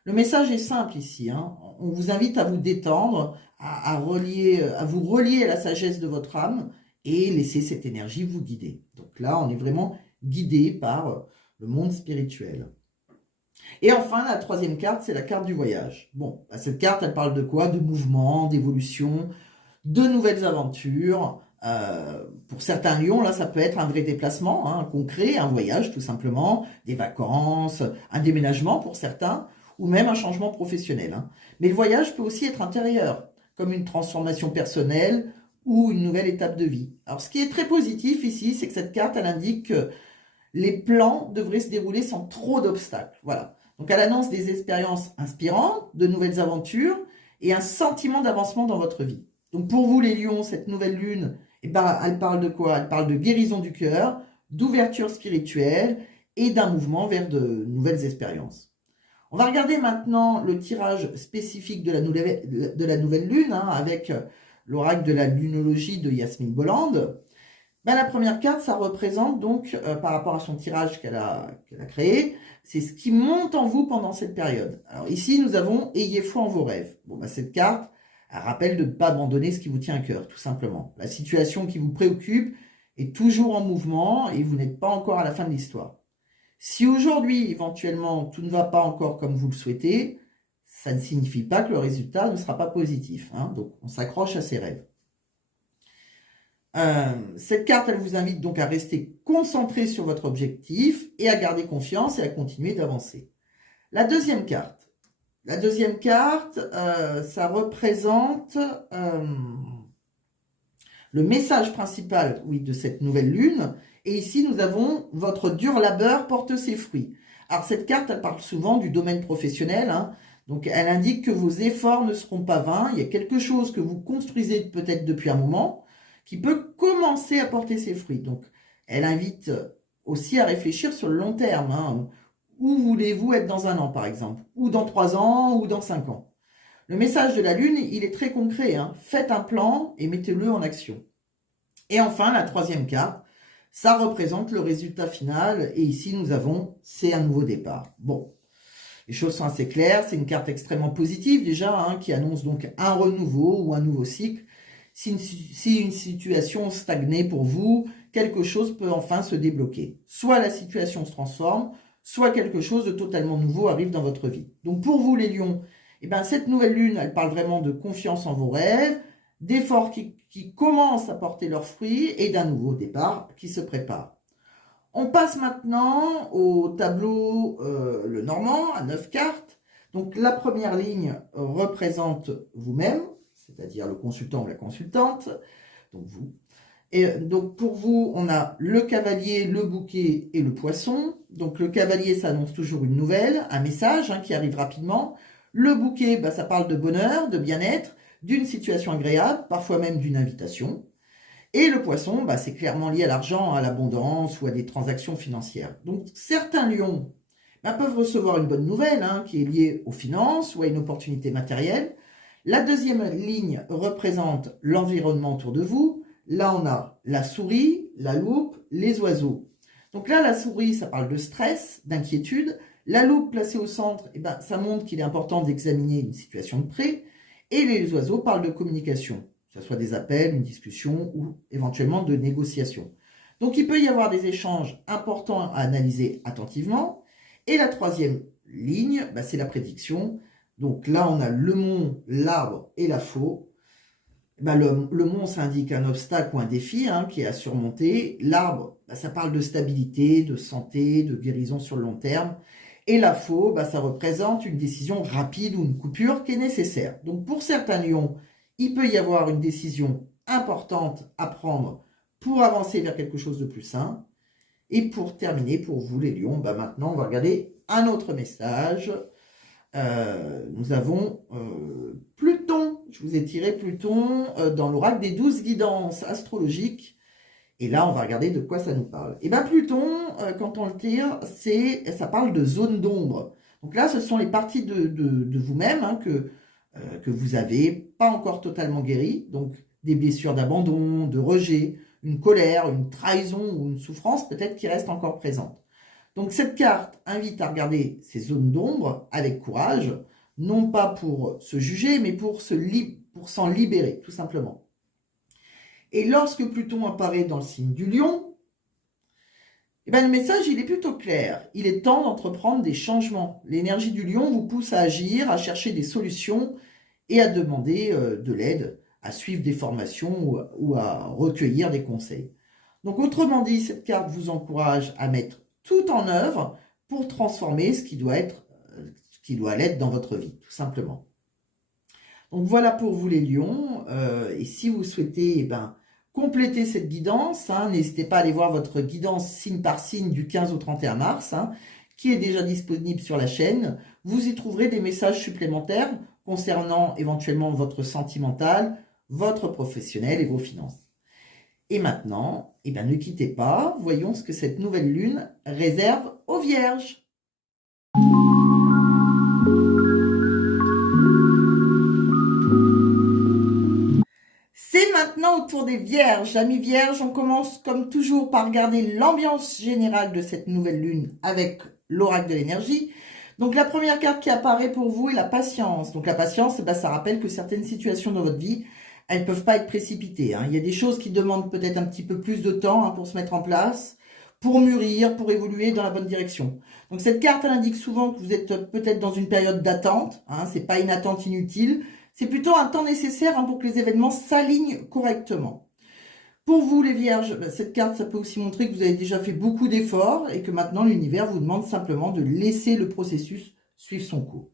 Le message est simple ici, hein. On vous invite à vous détendre, à vous relier à la sagesse de votre âme et laisser cette énergie vous guider. Donc là, on est vraiment guidé par le monde spirituel. Et enfin, la troisième carte, c'est la carte du voyage. Bon, cette carte, elle parle de quoi? De mouvement, d'évolution, de nouvelles aventures. Pour certains lions, là, ça peut être un vrai déplacement, hein, concret, un voyage tout simplement, des vacances, un déménagement pour certains, ou même un changement professionnel. Hein. Mais le voyage peut aussi être intérieur, comme une transformation personnelle ou une nouvelle étape de vie. Alors, ce qui est très positif ici, c'est que cette carte, elle indique que les plans devraient se dérouler sans trop d'obstacles. Voilà. Donc, elle annonce des expériences inspirantes, de nouvelles aventures et un sentiment d'avancement dans votre vie. Donc, pour vous, les lions, cette nouvelle lune, eh ben, elle parle de quoi? Elle parle de guérison du cœur, d'ouverture spirituelle et d'un mouvement vers de nouvelles expériences. On va regarder maintenant le tirage spécifique de la nouvelle lune, hein, avec l'oracle de la lunologie de Yasmine Bolland. Ben, la première carte, ça représente donc, par rapport à son tirage qu'elle a créé, c'est ce qui monte en vous pendant cette période. Alors ici, nous avons « Ayez foi en vos rêves ». Bon, ben, cette carte, elle rappelle de ne pas abandonner ce qui vous tient à cœur, tout simplement. La situation qui vous préoccupe est toujours en mouvement et vous n'êtes pas encore à la fin de l'histoire. Si aujourd'hui, éventuellement, tout ne va pas encore comme vous le souhaitez, ça ne signifie pas que le résultat ne sera pas positif. Hein, donc, on s'accroche à ses rêves. Cette carte, elle vous invite donc à rester concentré sur votre objectif et à garder confiance et à continuer d'avancer. La deuxième carte, La deuxième carte, ça représente le message principal, oui, de cette nouvelle lune. Et ici, nous avons votre dur labeur porte ses fruits. Alors, cette carte, elle parle souvent du domaine professionnel, hein. Donc, elle indique que vos efforts ne seront pas vains. Il y a quelque chose que vous construisez peut-être depuis un moment qui peut commencer à porter ses fruits. Donc, elle invite aussi à réfléchir sur le long terme, hein. Où voulez-vous être dans un an, par exemple? Ou dans 3 ans, ou dans 5 ans? Le message de la Lune, il est très concret, hein. Faites un plan et mettez-le en action. Et enfin, la troisième carte, ça représente le résultat final. Et ici, nous avons, c'est un nouveau départ. Bon, les choses sont assez claires. C'est une carte extrêmement positive déjà, hein, qui annonce donc un renouveau ou un nouveau cycle. Si une situation stagnait pour vous, quelque chose peut enfin se débloquer. Soit la situation se transforme, soit quelque chose de totalement nouveau arrive dans votre vie. Donc pour vous les lions, eh ben, cette nouvelle lune, elle parle vraiment de confiance en vos rêves, d'efforts qui commencent à porter leurs fruits et d'un nouveau départ qui se prépare. On passe maintenant au tableau le Normand à 9 cartes. Donc la première ligne représente vous-même, c'est-à-dire le consultant ou la consultante, donc vous. Et donc pour vous, on a le cavalier, le bouquet et le poisson. Donc le cavalier, ça annonce toujours une nouvelle, un message, hein, qui arrive rapidement. Le bouquet, bah, ça parle de bonheur, de bien-être, d'une situation agréable, parfois même d'une invitation. Et le poisson, bah, c'est clairement lié à l'argent, à l'abondance ou à des transactions financières. Donc certains lions bah, peuvent recevoir une bonne nouvelle, hein, qui est liée aux finances ou à une opportunité matérielle. La deuxième ligne représente l'environnement autour de vous. Là, on a la souris, la loupe, les oiseaux. Donc là, la souris, ça parle de stress, d'inquiétude. La loupe placée au centre, eh ben, ça montre qu'il est important d'examiner une situation de près. Et les oiseaux parlent de communication, que ce soit des appels, une discussion ou éventuellement de négociations. Donc il peut y avoir des échanges importants à analyser attentivement. Et la troisième ligne, bah, c'est la prédiction. Donc là, on a le mont, l'arbre et la faux. Ben, le mont, ça indique un obstacle ou un défi, hein, qui est à surmonter. L'arbre, ben, ça parle de stabilité, de santé, de guérison sur le long terme. Et la faux, ben, ça représente une décision rapide ou une coupure qui est nécessaire. Donc pour certains lions, il peut y avoir une décision importante à prendre pour avancer vers quelque chose de plus sain. Et pour terminer, pour vous les lions, ben maintenant on va regarder un autre message. Nous avons Pluton. Je vous ai tiré Pluton dans l'oracle des 12 guidances astrologiques. Et là, on va regarder de quoi ça nous parle. Et bien Pluton, quand on le tire, ça parle de zone d'ombre. Donc là, ce sont les parties de vous-même, hein, que vous n'avez pas encore totalement guéries. Donc des blessures d'abandon, de rejet, une colère, une trahison ou une souffrance peut-être qui reste encore présente. Donc cette carte invite à regarder ces zones d'ombre avec courage, non pas pour se juger, mais pour s'en libérer, tout simplement. Et lorsque Pluton apparaît dans le signe du Lion, eh ben, le message il est plutôt clair. Il est temps d'entreprendre des changements. L'énergie du Lion vous pousse à agir, à chercher des solutions et à demander de l'aide, à suivre des formations ou à recueillir des conseils. Donc autrement dit, cette carte vous encourage à mettre tout en œuvre pour transformer ce qui doit l'être dans votre vie, tout simplement. Donc voilà pour vous les lions. Et si vous souhaitez compléter cette guidance, hein, n'hésitez pas à aller voir votre guidance signe par signe du 15 au 31 mars, hein, qui est déjà disponible sur la chaîne. Vous y trouverez des messages supplémentaires concernant éventuellement votre sentimental, votre professionnel et vos finances. Et maintenant, ne quittez pas, voyons ce que cette nouvelle lune réserve aux vierges. C'est maintenant au tour des vierges. Amis vierges, on commence comme toujours par regarder l'ambiance générale de cette nouvelle lune avec l'oracle de l'énergie. Donc la première carte qui apparaît pour vous est la patience. Donc la patience, ça rappelle que certaines situations dans votre vie, elles ne peuvent pas être précipitées, hein. Il y a des choses qui demandent peut-être un petit peu plus de temps, hein, pour se mettre en place, pour mûrir, pour évoluer dans la bonne direction. Donc cette carte, elle indique souvent que vous êtes peut-être dans une période d'attente, hein, c'est pas une attente inutile, c'est plutôt un temps nécessaire, hein, pour que les événements s'alignent correctement. Pour vous les vierges, cette carte, ça peut aussi montrer que vous avez déjà fait beaucoup d'efforts et que maintenant l'univers vous demande simplement de laisser le processus suivre son cours.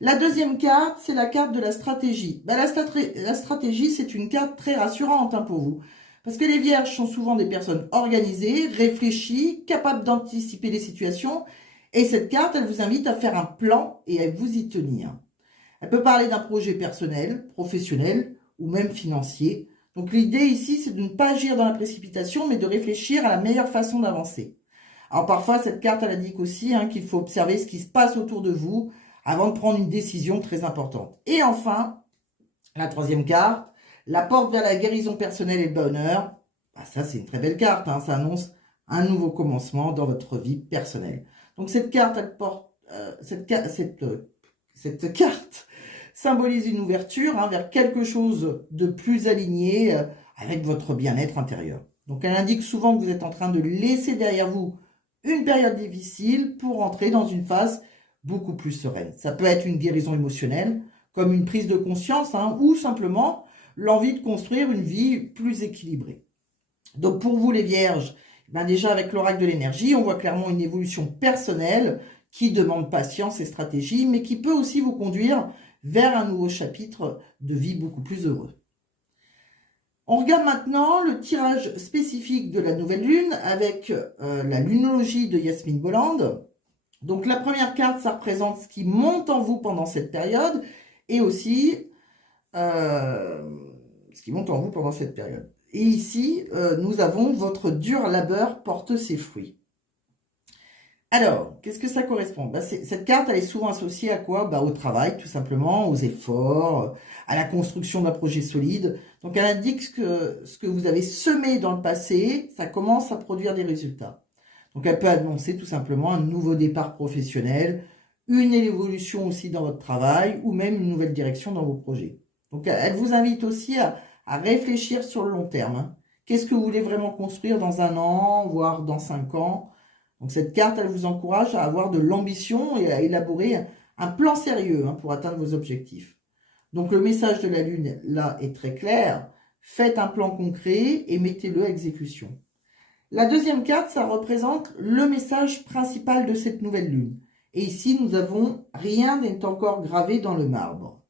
La deuxième carte, c'est la carte de la stratégie. Ben, la stratégie, c'est une carte très rassurante hein, pour vous. Parce que les vierges sont souvent des personnes organisées, réfléchies, capables d'anticiper les situations. Et cette carte, elle vous invite à faire un plan et à vous y tenir. Elle peut parler d'un projet personnel, professionnel ou même financier. Donc l'idée ici, c'est de ne pas agir dans la précipitation, mais de réfléchir à la meilleure façon d'avancer. Alors parfois, cette carte, elle indique aussi hein, qu'il faut observer ce qui se passe autour de vous avant de prendre une décision très importante. Et enfin, la troisième carte, la porte vers la guérison personnelle et le bonheur. Bah, ça, c'est une très belle carte. Hein, ça annonce un nouveau commencement dans votre vie personnelle. Donc cette carte, elle porte, cette carte symbolise une ouverture hein, vers quelque chose de plus aligné avec votre bien-être intérieur. Donc elle indique souvent que vous êtes en train de laisser derrière vous une période difficile pour entrer dans une phase beaucoup plus sereine. Ça peut être une guérison émotionnelle, comme une prise de conscience, hein, ou simplement l'envie de construire une vie plus équilibrée. Donc pour vous les vierges, ben déjà avec l'oracle de l'énergie, on voit clairement une évolution personnelle qui demande patience et stratégie, mais qui peut aussi vous conduire vers un nouveau chapitre de vie beaucoup plus heureux. On regarde maintenant le tirage spécifique de la nouvelle lune avec la lunologie de Yasmine Bolland. Donc la première carte, ça représente ce qui monte en vous pendant cette période et aussi ce qui monte en vous pendant cette période. Et ici, nous avons votre dur labeur porte ses fruits. Alors, qu'est-ce que ça correspond? Cette carte, elle est souvent associée à quoi? Au travail, tout simplement, aux efforts, à la construction d'un projet solide. Donc, elle indique que ce que vous avez semé dans le passé, ça commence à produire des résultats. Donc, elle peut annoncer tout simplement un nouveau départ professionnel, une évolution aussi dans votre travail, ou même une nouvelle direction dans vos projets. Donc, elle vous invite aussi à réfléchir sur le long terme. Hein. Qu'est-ce que vous voulez vraiment construire dans 1 an, voire dans 5 ans? Donc cette carte, elle vous encourage à avoir de l'ambition et à élaborer un plan sérieux hein, pour atteindre vos objectifs. Donc le message de la Lune, là, est très clair. Faites un plan concret et mettez-le à exécution. La deuxième carte, ça représente le message principal de cette nouvelle Lune. Et ici, nous avons « Rien n'est encore gravé dans le marbre ».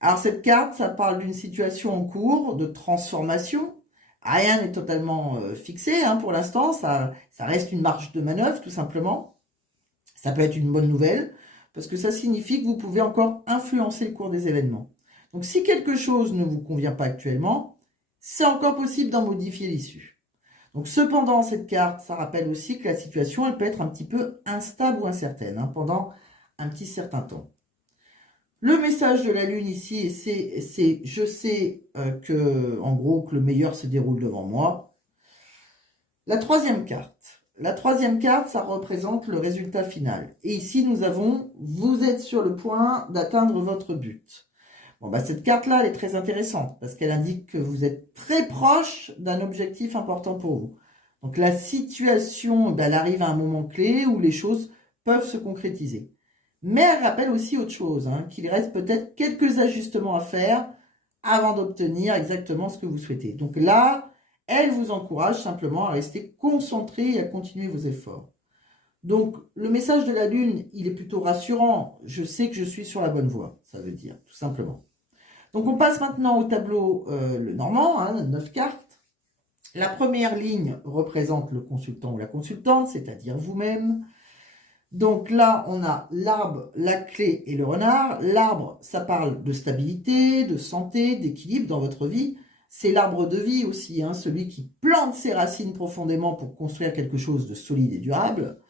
Alors cette carte, ça parle d'une situation en cours de transformation. Rien n'est totalement fixé hein, pour l'instant, ça reste une marge de manœuvre tout simplement. Ça peut être une bonne nouvelle parce que ça signifie que vous pouvez encore influencer le cours des événements. Donc si quelque chose ne vous convient pas actuellement, c'est encore possible d'en modifier l'issue. Donc cependant, cette carte, ça rappelle aussi que la situation, elle peut être un petit peu instable ou incertaine hein, pendant un petit certain temps. Le message de la Lune ici, c'est je sais que, en gros, que le meilleur se déroule devant moi. La troisième carte. La troisième carte, ça représente le résultat final. Et ici, nous avons, vous êtes sur le point d'atteindre votre but. Bon, cette carte-là, elle est très intéressante parce qu'elle indique que vous êtes très proche d'un objectif important pour vous. Donc, la situation, elle arrive à un moment clé où les choses peuvent se concrétiser. Mais elle rappelle aussi autre chose, hein, qu'il reste peut-être quelques ajustements à faire avant d'obtenir exactement ce que vous souhaitez. Donc là, elle vous encourage simplement à rester concentré et à continuer vos efforts. Donc le message de la Lune, il est plutôt rassurant. Je sais que je suis sur la bonne voie, ça veut dire, tout simplement. Donc on passe maintenant au tableau le normand, hein, 9 cartes. La première ligne représente le consultant ou la consultante, c'est-à-dire vous-même. Donc là, on a l'arbre, la clé et le renard. L'arbre, ça parle de stabilité, de santé, d'équilibre dans votre vie. C'est l'arbre de vie aussi, hein, celui qui plante ses racines profondément pour construire quelque chose de solide et durable.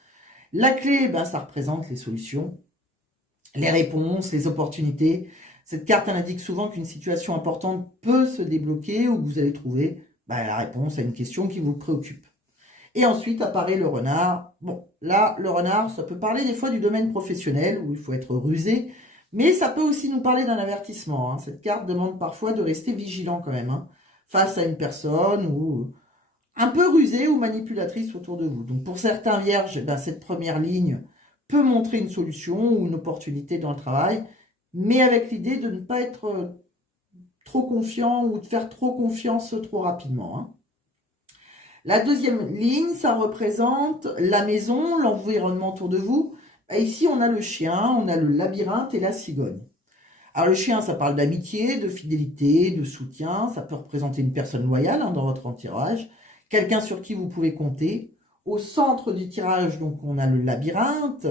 La clé, ça représente les solutions, les réponses, les opportunités. Cette carte, elle indique souvent qu'une situation importante peut se débloquer ou que vous allez trouver la réponse à une question qui vous préoccupe. Et ensuite apparaît le renard. Bon, là, le renard, ça peut parler des fois du domaine professionnel où il faut être rusé, mais ça peut aussi nous parler d'un avertissement. Hein. Cette carte demande parfois de rester vigilant quand même, hein, face à une personne ou un peu rusée ou manipulatrice autour de vous. Donc pour certains vierges, cette première ligne peut montrer une solution ou une opportunité dans le travail, mais avec l'idée de ne pas être trop confiant ou de faire trop confiance trop rapidement. Hein. La deuxième ligne, ça représente la maison, l'environnement autour de vous. Et ici, on a le chien, on a le labyrinthe et la cigogne. Alors le chien, ça parle d'amitié, de fidélité, de soutien. Ça peut représenter une personne loyale dans votre entourage, quelqu'un sur qui vous pouvez compter. Au centre du tirage, donc, on a le labyrinthe.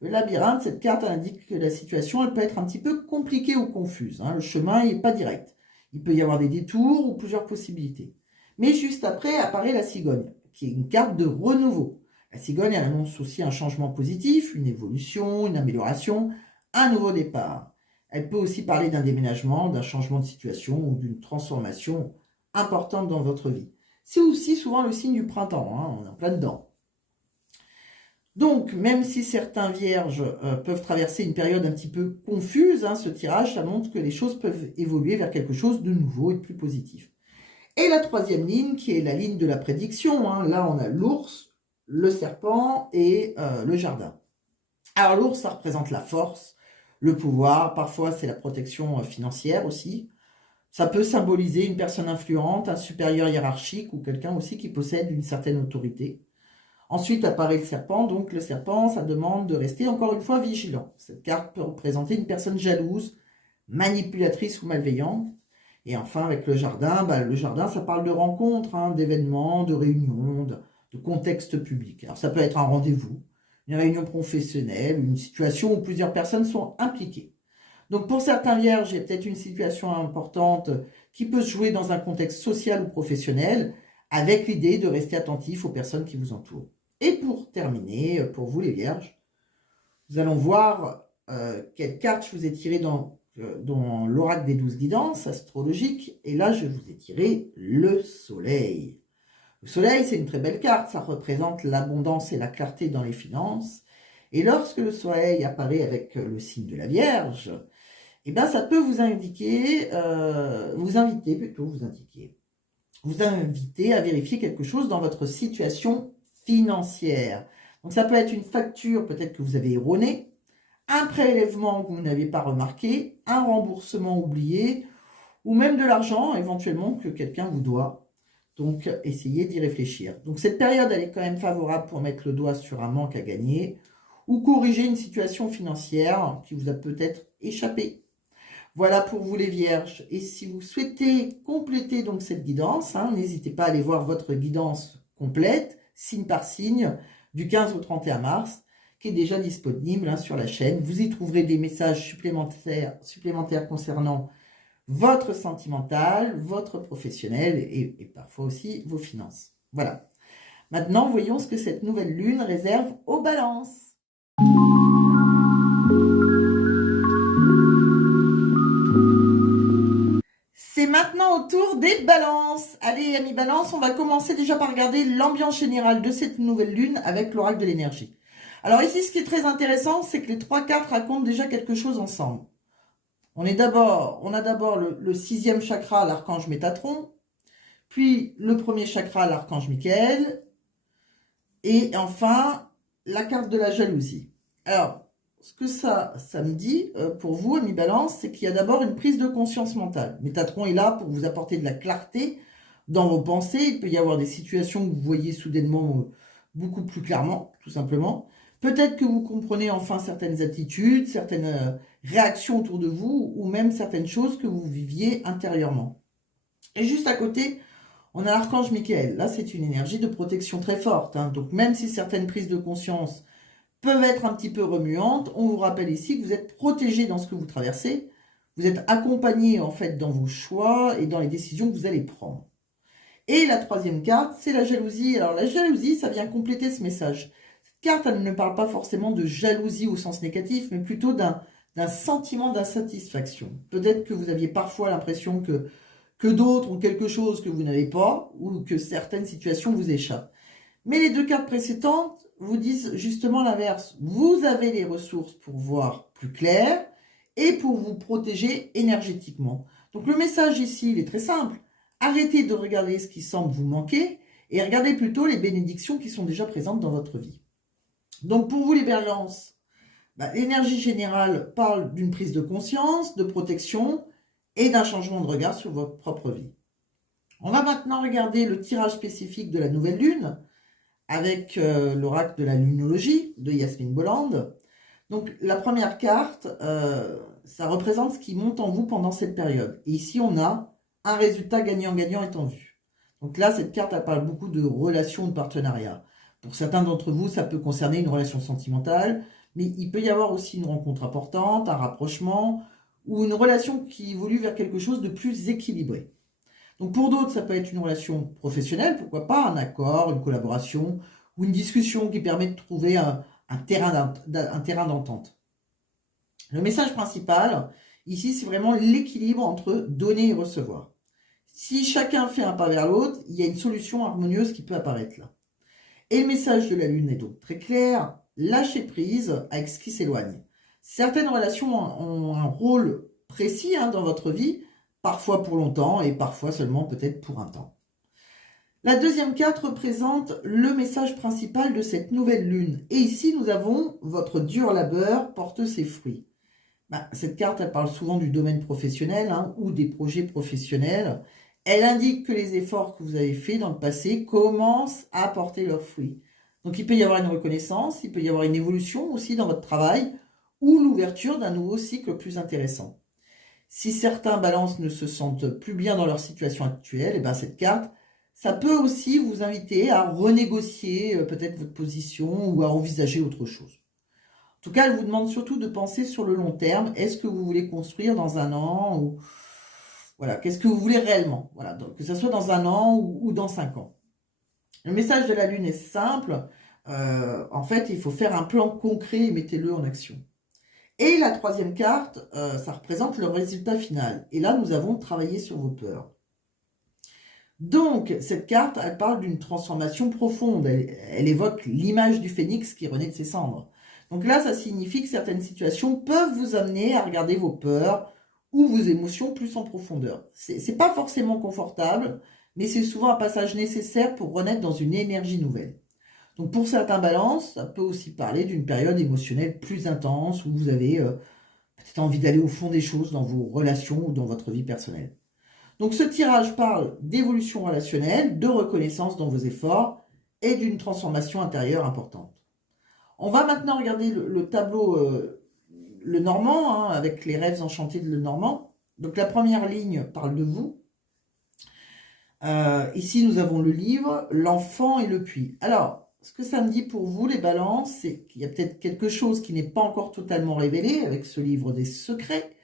Le labyrinthe, cette carte indique que la situation, elle peut être un petit peu compliquée ou confuse. Le chemin n'est pas direct. Il peut y avoir des détours ou plusieurs possibilités. Mais juste après apparaît la cigogne, qui est une carte de renouveau. La cigogne, elle annonce aussi un changement positif, une évolution, une amélioration, un nouveau départ. Elle peut aussi parler d'un déménagement, d'un changement de situation ou d'une transformation importante dans votre vie. C'est aussi souvent le signe du printemps, on est en plein dedans. Donc, même si certains vierges peuvent traverser une période un petit peu confuse, ce tirage, ça montre que les choses peuvent évoluer vers quelque chose de nouveau et de plus positif. Et la troisième ligne, qui est la ligne de la prédiction, là on a l'ours, le serpent et le jardin. Alors l'ours, ça représente la force, le pouvoir, parfois c'est la protection financière aussi. Ça peut symboliser une personne influente, un supérieur hiérarchique ou quelqu'un aussi qui possède une certaine autorité. Ensuite apparaît le serpent, donc le serpent, ça demande de rester encore une fois vigilant. Cette carte peut représenter une personne jalouse, manipulatrice ou malveillante. Et enfin, avec le jardin, ça parle de rencontres, d'événements, de réunions, de contexte public. Alors ça peut être un rendez-vous, une réunion professionnelle, une situation où plusieurs personnes sont impliquées. Donc pour certains vierges, il y a peut-être une situation importante qui peut se jouer dans un contexte social ou professionnel, avec l'idée de rester attentif aux personnes qui vous entourent. Et pour terminer, pour vous les vierges, nous allons voir quelle carte je vous ai tirée dans l'oracle des 12 guidances astrologiques. Et là, je vous ai tiré le soleil. Le soleil, c'est une très belle carte. Ça représente l'abondance et la clarté dans les finances. Et lorsque le soleil apparaît avec le signe de la Vierge, ça peut vous inviter à vérifier quelque chose dans votre situation financière. Donc ça peut être une facture peut-être que vous avez erronée, un prélèvement que vous n'avez pas remarqué, un remboursement oublié, ou même de l'argent éventuellement que quelqu'un vous doit. Donc essayez d'y réfléchir. Donc cette période, elle est quand même favorable pour mettre le doigt sur un manque à gagner, ou corriger une situation financière qui vous a peut-être échappé. Voilà pour vous les vierges. Et si vous souhaitez compléter donc cette guidance, n'hésitez pas à aller voir votre guidance complète, signe par signe, du 15 au 31 mars, qui est déjà disponible sur la chaîne. Vous y trouverez des messages supplémentaires concernant votre sentimental, votre professionnel et parfois aussi vos finances. Voilà. Maintenant, voyons ce que cette nouvelle lune réserve aux balances. C'est maintenant au tour des balances. Allez, amis balances, on va commencer déjà par regarder l'ambiance générale de cette nouvelle lune avec l'oracle de l'énergie. Alors ici, ce qui est très intéressant, c'est que les trois cartes racontent déjà quelque chose ensemble. On a d'abord le sixième chakra, l'archange Métatron, puis le premier chakra, l'archange Michael, et enfin, la carte de la jalousie. Alors, ce que ça me dit pour vous, amis balance, c'est qu'il y a d'abord une prise de conscience mentale. Métatron est là pour vous apporter de la clarté dans vos pensées. Il peut y avoir des situations que vous voyez soudainement beaucoup plus clairement, tout simplement. Peut-être que vous comprenez enfin certaines attitudes, certaines réactions autour de vous, ou même certaines choses que vous viviez intérieurement. Et juste à côté, on a l'archange Michael. Là, c'est une énergie de protection très forte. Donc même si certaines prises de conscience peuvent être un petit peu remuantes, on vous rappelle ici que vous êtes protégé dans ce que vous traversez, vous êtes accompagné en fait dans vos choix et dans les décisions que vous allez prendre. Et la troisième carte, c'est la jalousie. Alors la jalousie, ça vient compléter ce message. Cette carte, elle ne parle pas forcément de jalousie au sens négatif, mais plutôt d'un sentiment d'insatisfaction. Peut-être que vous aviez parfois l'impression que d'autres ont quelque chose que vous n'avez pas, ou que certaines situations vous échappent. Mais les deux cartes précédentes vous disent justement l'inverse. Vous avez les ressources pour voir plus clair et pour vous protéger énergétiquement. Donc le message ici, il est très simple. Arrêtez de regarder ce qui semble vous manquer et regardez plutôt les bénédictions qui sont déjà présentes dans votre vie. Donc pour vous les balances, l'énergie générale parle d'une prise de conscience, de protection et d'un changement de regard sur votre propre vie. On va maintenant regarder le tirage spécifique de la nouvelle lune, avec l'oracle de la lunologie de Yasmine Bolland. Donc, la première carte, ça représente ce qui monte en vous pendant cette période. Et ici, on a un résultat gagnant-gagnant est en vue. Donc là, cette carte, elle parle beaucoup de relations, de partenariat. Pour certains d'entre vous, ça peut concerner une relation sentimentale, mais il peut y avoir aussi une rencontre importante, un rapprochement, ou une relation qui évolue vers quelque chose de plus équilibré. Donc pour d'autres, ça peut être une relation professionnelle, pourquoi pas, un accord, une collaboration, ou une discussion qui permet de trouver un terrain d'entente. Le message principal, ici, c'est vraiment l'équilibre entre donner et recevoir. Si chacun fait un pas vers l'autre, il y a une solution harmonieuse qui peut apparaître là. Et le message de la Lune est donc très clair, lâcher prise avec ce qui s'éloigne. Certaines relations ont un rôle précis dans votre vie, parfois pour longtemps et parfois seulement peut-être pour un temps. La deuxième carte représente le message principal de cette nouvelle lune. Et ici, nous avons votre dur labeur porte ses fruits. Cette carte, elle parle souvent du domaine professionnel ou des projets professionnels. Elle indique que les efforts que vous avez faits dans le passé commencent à porter leurs fruits. Donc, il peut y avoir une reconnaissance, il peut y avoir une évolution aussi dans votre travail ou l'ouverture d'un nouveau cycle plus intéressant. Si certains balances ne se sentent plus bien dans leur situation actuelle, et cette carte, ça peut aussi vous inviter à renégocier peut-être votre position ou à envisager autre chose. En tout cas, elle vous demande surtout de penser sur le long terme. Est-ce que vous voulez construire dans un an ou voilà, qu'est-ce que vous voulez réellement? Voilà, donc, que ce soit dans un an ou dans 5 ans. Le message de la Lune est simple. En fait, il faut faire un plan concret et mettez-le en action. Et la troisième carte, ça représente le résultat final. Et là, nous avons travaillé sur vos peurs. Donc, cette carte, elle parle d'une transformation profonde. Elle évoque l'image du phénix qui renaît de ses cendres. Donc là, ça signifie que certaines situations peuvent vous amener à regarder vos peurs ou vos émotions plus en profondeur. C'est pas forcément confortable, mais c'est souvent un passage nécessaire pour renaître dans une énergie nouvelle. Donc pour certains balances, ça peut aussi parler d'une période émotionnelle plus intense où vous avez peut-être envie d'aller au fond des choses dans vos relations ou dans votre vie personnelle. Donc ce tirage parle d'évolution relationnelle, de reconnaissance dans vos efforts et d'une transformation intérieure importante. On va maintenant regarder le tableau Le Normand, avec les rêves enchantés de Le Normand. Donc la première ligne parle de vous. Ici, nous avons le livre, l'enfant et le puits. Alors, ce que ça me dit pour vous, les balances, c'est qu'il y a peut-être quelque chose qui n'est pas encore totalement révélé avec ce livre des secrets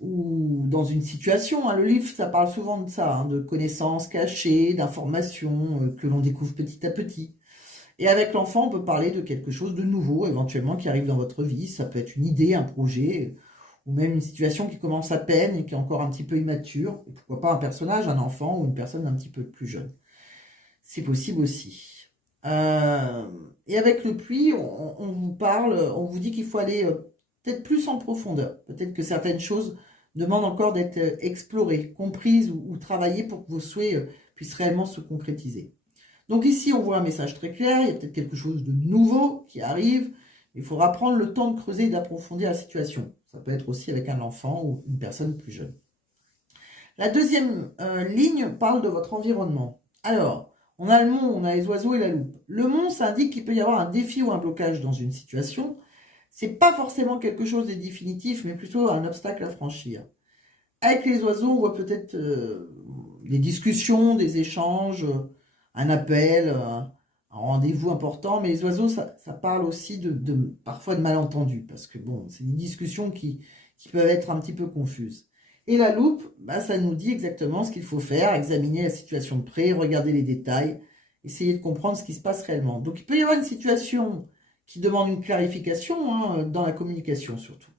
ou dans une situation. Le livre, ça parle souvent de ça, de connaissances cachées, d'informations que l'on découvre petit à petit. Et avec l'enfant, on peut parler de quelque chose de nouveau, éventuellement, qui arrive dans votre vie. Ça peut être une idée, un projet, ou même une situation qui commence à peine et qui est encore un petit peu immature. Et pourquoi pas un personnage, un enfant ou une personne un petit peu plus jeune. C'est possible aussi. Et avec le puits, on vous parle, on vous dit qu'il faut aller peut-être plus en profondeur. Peut-être que certaines choses demandent encore d'être explorées, comprises ou travaillées pour que vos souhaits puissent réellement se concrétiser. Donc ici, on voit un message très clair, il y a peut-être quelque chose de nouveau qui arrive. Il faudra prendre le temps de creuser et d'approfondir la situation. Ça peut être aussi avec un enfant ou une personne plus jeune. La deuxième ligne parle de votre environnement. Alors, on a le mont, on a les oiseaux et la loupe. Le mont, ça indique qu'il peut y avoir un défi ou un blocage dans une situation. C'est pas forcément quelque chose de définitif, mais plutôt un obstacle à franchir. Avec les oiseaux, on voit peut-être des discussions, des échanges, un appel, un rendez-vous important. Mais les oiseaux, ça parle aussi parfois de malentendus, parce que bon, c'est des discussions qui peuvent être un petit peu confuses. Et la loupe, ça nous dit exactement ce qu'il faut faire, examiner la situation de près, regarder les détails, essayer de comprendre ce qui se passe réellement. Donc il peut y avoir une situation qui demande une clarification dans la communication surtout.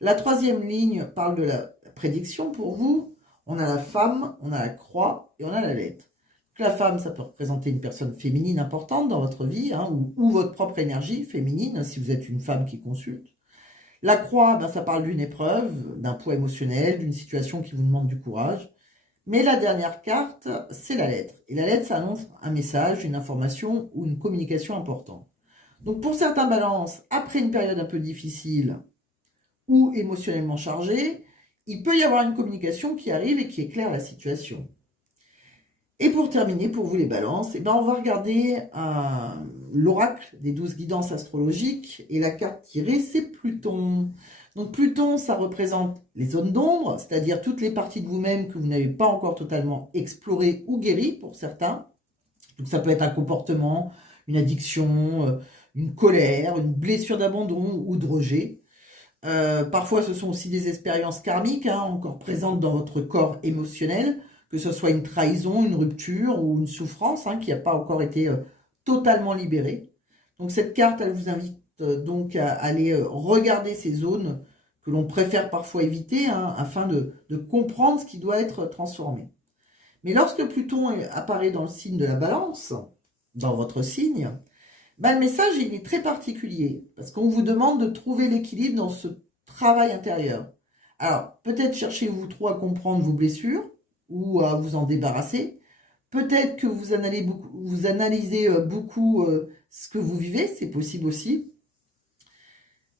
La troisième ligne parle de la prédiction pour vous. On a la femme, on a la croix et on a la lettre. Donc, la femme, ça peut représenter une personne féminine importante dans votre vie ou votre propre énergie féminine si vous êtes une femme qui consulte. La croix, ça parle d'une épreuve, d'un poids émotionnel, d'une situation qui vous demande du courage. Mais la dernière carte, c'est la lettre. Et la lettre, ça annonce un message, une information ou une communication importante. Donc pour certains balances, après une période un peu difficile ou émotionnellement chargée, il peut y avoir une communication qui arrive et qui éclaire la situation. Et pour terminer, pour vous les balances, on va regarder l'oracle des 12 guidances astrologiques. Et la carte tirée, c'est Pluton. Donc Pluton, ça représente les zones d'ombre, c'est-à-dire toutes les parties de vous-même que vous n'avez pas encore totalement explorées ou guéries pour certains. Donc ça peut être un comportement, une addiction, une colère, une blessure d'abandon ou de rejet. Parfois, ce sont aussi des expériences karmiques, encore présentes dans votre corps émotionnel, que ce soit une trahison, une rupture ou une souffrance qui n'a pas encore été totalement libérée. Donc cette carte, elle vous invite donc à aller regarder ces zones que l'on préfère parfois éviter, afin de comprendre ce qui doit être transformé. Mais lorsque Pluton apparaît dans le signe de la Balance, dans votre signe, le message il est très particulier, parce qu'on vous demande de trouver l'équilibre dans ce travail intérieur. Alors, peut-être cherchez-vous trop à comprendre vos blessures, ou à vous en débarrasser. Peut-être que vous analysez beaucoup ce que vous vivez, c'est possible aussi.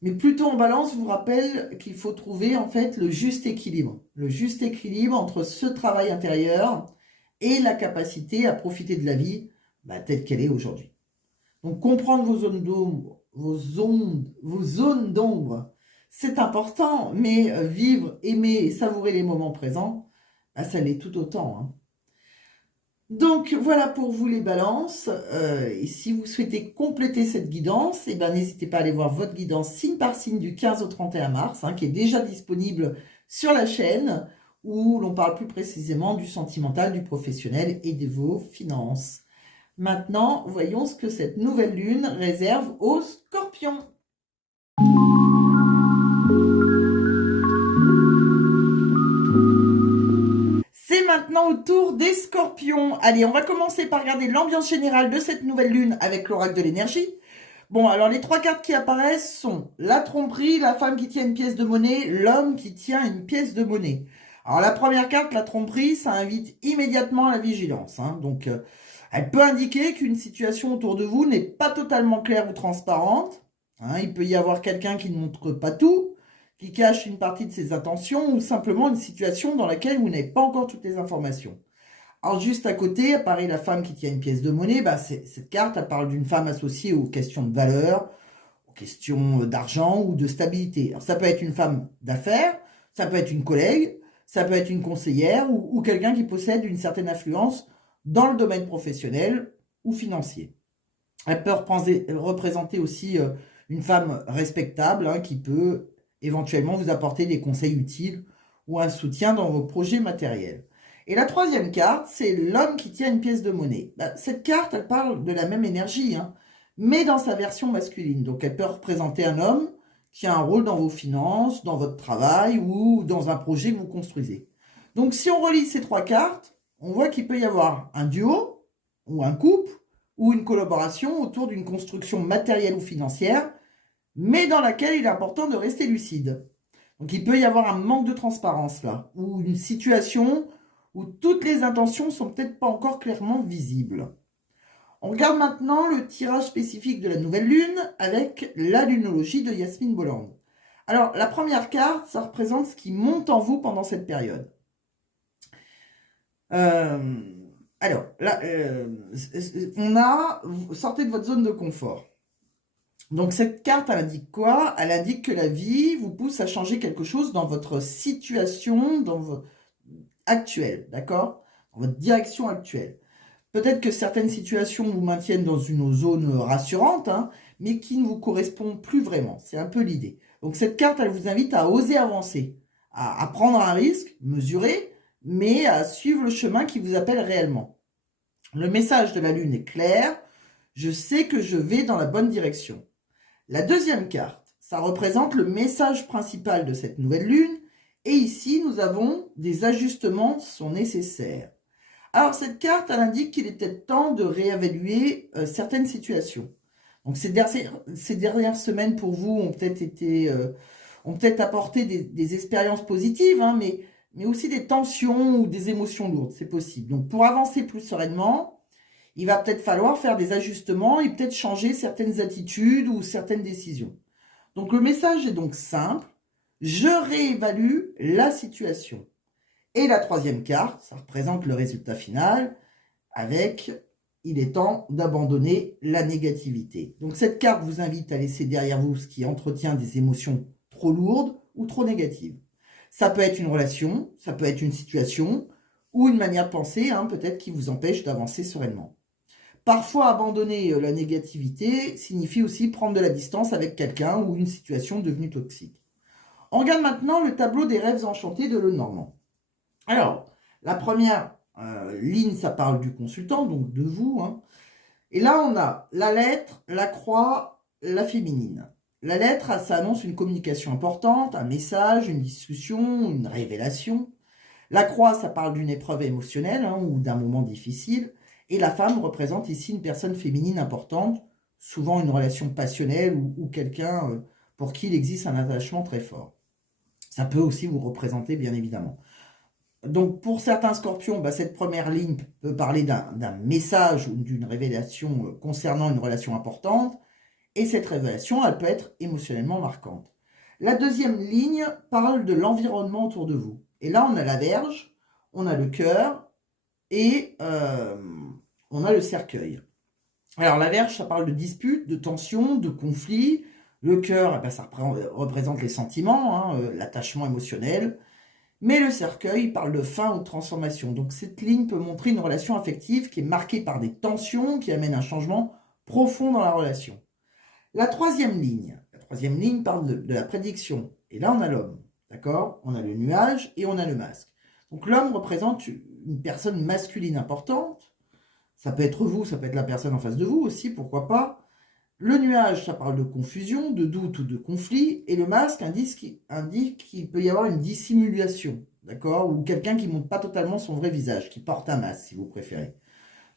Mais Pluton en Balance vous rappelle qu'il faut trouver en fait le juste équilibre. Le juste équilibre entre ce travail intérieur et la capacité à profiter de la vie telle qu'elle est aujourd'hui. Donc comprendre vos zones d'ombre, vos zones d'ombre, c'est important, mais vivre, aimer et savourer les moments présents, ça l'est tout autant. Donc voilà pour vous les balances. Et si vous souhaitez compléter cette guidance, n'hésitez pas à aller voir votre guidance signe par signe du 15 au 31 mars, qui est déjà disponible sur la chaîne, où l'on parle plus précisément du sentimental, du professionnel et de vos finances. Maintenant, voyons ce que cette nouvelle lune réserve aux Scorpions. C'est maintenant au tour des Scorpions. Allez, on va commencer par regarder l'ambiance générale de cette nouvelle lune avec l'oracle de l'énergie. Bon, alors les 3 cartes qui apparaissent sont la tromperie, la femme qui tient une pièce de monnaie, l'homme qui tient une pièce de monnaie. Alors la première carte, la tromperie, ça invite immédiatement à la vigilance. Donc, elle peut indiquer qu'une situation autour de vous n'est pas totalement claire ou transparente. Il peut y avoir quelqu'un qui ne montre pas tout, qui cache une partie de ses intentions, ou simplement une situation dans laquelle vous n'avez pas encore toutes les informations. Alors juste à côté apparaît la femme qui tient une pièce de monnaie. Cette carte, elle parle d'une femme associée aux questions de valeur, aux questions d'argent ou de stabilité. Alors ça peut être une femme d'affaires, ça peut être une collègue, ça peut être une conseillère ou quelqu'un qui possède une certaine influence dans le domaine professionnel ou financier. Elle peut représenter aussi une femme respectable qui peut éventuellement vous apporter des conseils utiles ou un soutien dans vos projets matériels. Et la troisième carte, c'est l'homme qui tient une pièce de monnaie. Cette carte, elle parle de la même énergie, mais dans sa version masculine. Donc elle peut représenter un homme qui a un rôle dans vos finances, dans votre travail ou dans un projet que vous construisez. Donc si on relie ces 3 cartes, on voit qu'il peut y avoir un duo ou un couple ou une collaboration autour d'une construction matérielle ou financière, mais dans laquelle il est important de rester lucide. Donc il peut y avoir un manque de transparence là, ou une situation où toutes les intentions sont peut-être pas encore clairement visibles. On regarde maintenant le tirage spécifique de la nouvelle lune avec la lunologie de Yasmine Bolland. Alors la première carte, ça représente ce qui monte en vous pendant cette période. Alors là, sortez de votre zone de confort. Donc cette carte, elle indique quoi? Elle indique que la vie vous pousse à changer quelque chose dans votre situation actuelle, d'accord? Dans votre direction actuelle. Peut-être que certaines situations vous maintiennent dans une zone rassurante, mais qui ne vous correspond plus vraiment. C'est un peu l'idée. Donc cette carte, elle vous invite à oser avancer, à prendre un risque, mesurer, mais à suivre le chemin qui vous appelle réellement. Le message de la lune est clair. Je sais que je vais dans la bonne direction. La deuxième carte, ça représente le message principal de cette nouvelle lune. Et ici, nous avons des ajustements sont nécessaires. Alors, cette carte, elle indique qu'il est peut-être temps de réévaluer certaines situations. Donc, ces dernières semaines pour vous ont peut-être apporté des expériences positives, mais aussi des tensions ou des émotions lourdes, c'est possible. Donc, pour avancer plus sereinement, il va peut-être falloir faire des ajustements et peut-être changer certaines attitudes ou certaines décisions. Donc, le message est donc simple. Je réévalue la situation. Et la troisième carte, ça représente le résultat final avec il est temps d'abandonner la négativité. Donc cette carte vous invite à laisser derrière vous ce qui entretient des émotions trop lourdes ou trop négatives. Ça peut être une relation, ça peut être une situation ou une manière de penser, peut-être qui vous empêche d'avancer sereinement. Parfois, abandonner la négativité signifie aussi prendre de la distance avec quelqu'un ou une situation devenue toxique. On regarde maintenant le tableau des rêves enchantés de Lenormand. Alors, la première ligne, ça parle du consultant, donc de vous. Et là, on a la lettre, la croix, la féminine. La lettre, ça annonce une communication importante, un message, une discussion, une révélation. La croix, ça parle d'une épreuve émotionnelle ou d'un moment difficile. Et la femme représente ici une personne féminine importante, souvent une relation passionnelle ou quelqu'un pour qui il existe un attachement très fort. Ça peut aussi vous représenter, bien évidemment. Donc, pour certains scorpions, cette première ligne peut parler d'un message ou d'une révélation concernant une relation importante. Et cette révélation, elle peut être émotionnellement marquante. La deuxième ligne parle de l'environnement autour de vous. Et là, on a la Vierge, on a le cœur et on a le cercueil. Alors, la Vierge, ça parle de disputes, de tensions, de conflits. Le cœur, ça représente les sentiments, l'attachement émotionnel. Mais le cercueil parle de fin ou de transformation. Donc cette ligne peut montrer une relation affective qui est marquée par des tensions qui amènent un changement profond dans la relation. La troisième ligne parle de la prédiction. Et là, on a l'homme, d'accord? On a le nuage et on a le masque. Donc l'homme représente une personne masculine importante. Ça peut être vous, ça peut être la personne en face de vous aussi, pourquoi pas. Le nuage, ça parle de confusion, de doute ou de conflit, et le masque indique qu'il peut y avoir une dissimulation, d'accord? Ou quelqu'un qui ne montre pas totalement son vrai visage, qui porte un masque, si vous préférez.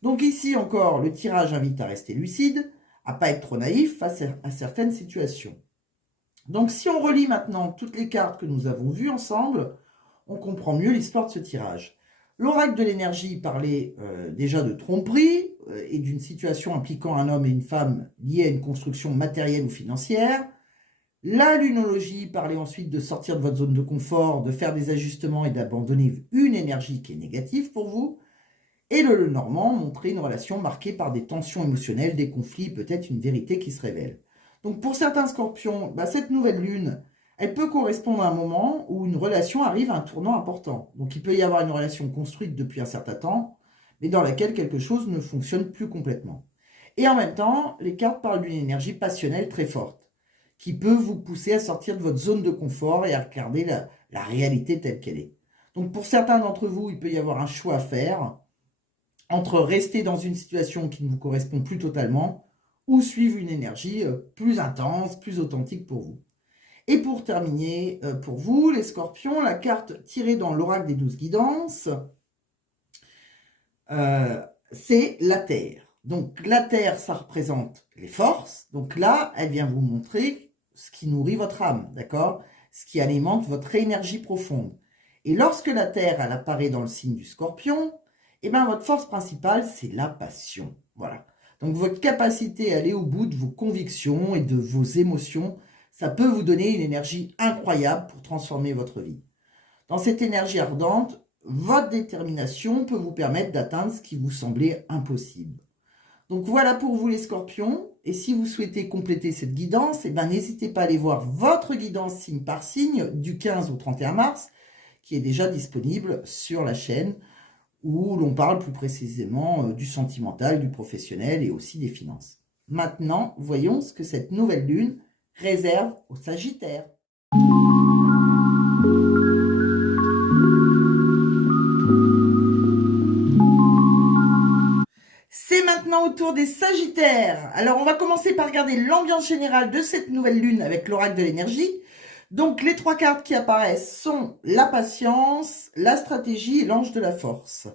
Donc ici encore, le tirage invite à rester lucide, à ne pas être trop naïf face à certaines situations. Donc si on relit maintenant toutes les cartes que nous avons vues ensemble, on comprend mieux l'histoire de ce tirage. L'oracle de l'énergie parlait déjà de tromperie et d'une situation impliquant un homme et une femme liée à une construction matérielle ou financière. La lunologie parlait ensuite de sortir de votre zone de confort, de faire des ajustements et d'abandonner une énergie qui est négative pour vous. Et le Lenormand montrait une relation marquée par des tensions émotionnelles, des conflits, peut-être une vérité qui se révèle. Donc pour certains scorpions, cette nouvelle lune, elle peut correspondre à un moment où une relation arrive à un tournant important. Donc il peut y avoir une relation construite depuis un certain temps, mais dans laquelle quelque chose ne fonctionne plus complètement. Et en même temps, les cartes parlent d'une énergie passionnelle très forte, qui peut vous pousser à sortir de votre zone de confort et à regarder la réalité telle qu'elle est. Donc pour certains d'entre vous, il peut y avoir un choix à faire entre rester dans une situation qui ne vous correspond plus totalement ou suivre une énergie plus intense, plus authentique pour vous. Et pour terminer, pour vous, les scorpions, la carte tirée dans l'oracle des 12 guidances, c'est la Terre. Donc la Terre, ça représente les forces. Donc là, elle vient vous montrer ce qui nourrit votre âme, d'accord? Ce qui alimente votre énergie profonde. Et lorsque la Terre, elle apparaît dans le signe du Scorpion, votre force principale, c'est la passion. Voilà. Donc votre capacité à aller au bout de vos convictions et de vos émotions, ça peut vous donner une énergie incroyable pour transformer votre vie. Dans cette énergie ardente, votre détermination peut vous permettre d'atteindre ce qui vous semblait impossible. Donc voilà pour vous les scorpions. Et si vous souhaitez compléter cette guidance, n'hésitez pas à aller voir votre guidance signe par signe du 15 au 31 mars, qui est déjà disponible sur la chaîne, où l'on parle plus précisément du sentimental, du professionnel et aussi des finances. Maintenant, voyons ce que cette nouvelle lune réserve aux Sagittaires. C'est maintenant au tour des Sagittaires. Alors, on va commencer par regarder l'ambiance générale de cette nouvelle lune avec l'oracle de l'énergie. Donc, les 3 cartes qui apparaissent sont la patience, la stratégie et l'ange de la force.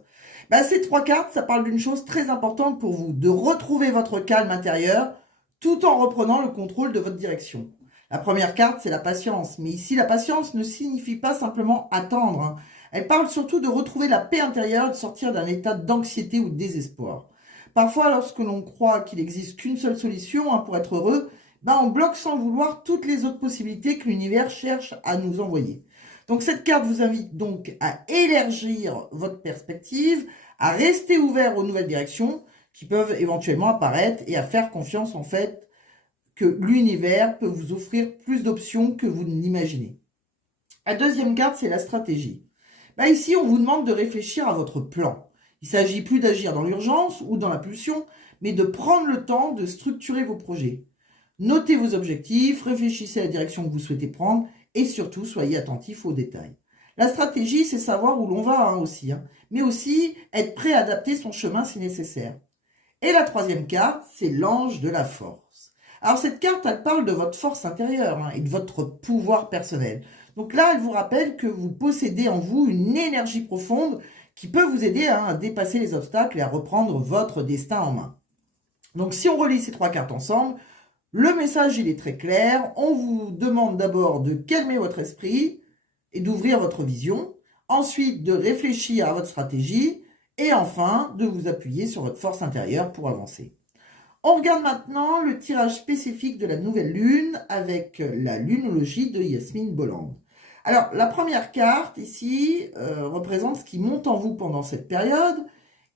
Ces 3 cartes, ça parle d'une chose très importante pour vous, de retrouver votre calme intérieur tout en reprenant le contrôle de votre direction. La première carte, c'est la patience. Mais ici, la patience ne signifie pas simplement attendre. Elle parle surtout de retrouver la paix intérieure, de sortir d'un état d'anxiété ou de désespoir. Parfois, lorsque l'on croit qu'il n'existe qu'une seule solution pour être heureux, on bloque sans le vouloir toutes les autres possibilités que l'univers cherche à nous envoyer. Donc cette carte vous invite donc à élargir votre perspective, à rester ouvert aux nouvelles directions, qui peuvent éventuellement apparaître et à faire confiance en fait que l'univers peut vous offrir plus d'options que vous n'imaginez. La deuxième carte, c'est la stratégie. Ici, on vous demande de réfléchir à votre plan. Il ne s'agit plus d'agir dans l'urgence ou dans la pulsion, mais de prendre le temps de structurer vos projets. Notez vos objectifs, réfléchissez à la direction que vous souhaitez prendre et surtout, soyez attentifs aux détails. La stratégie, c'est savoir où l'on va aussi, mais aussi être prêt à adapter son chemin si nécessaire. Et la troisième carte, c'est l'ange de la force. Alors cette carte, elle parle de votre force intérieure et de votre pouvoir personnel. Donc là, elle vous rappelle que vous possédez en vous une énergie profonde qui peut vous aider à dépasser les obstacles et à reprendre votre destin en main. Donc si on relie ces trois cartes ensemble, le message il est très clair. On vous demande d'abord de calmer votre esprit et d'ouvrir votre vision. Ensuite, de réfléchir à votre stratégie. Et enfin, de vous appuyer sur votre force intérieure pour avancer. On regarde maintenant le tirage spécifique de la nouvelle lune avec la lunologie de Yasmine Bolland. Alors, la première carte ici représente ce qui monte en vous pendant cette période.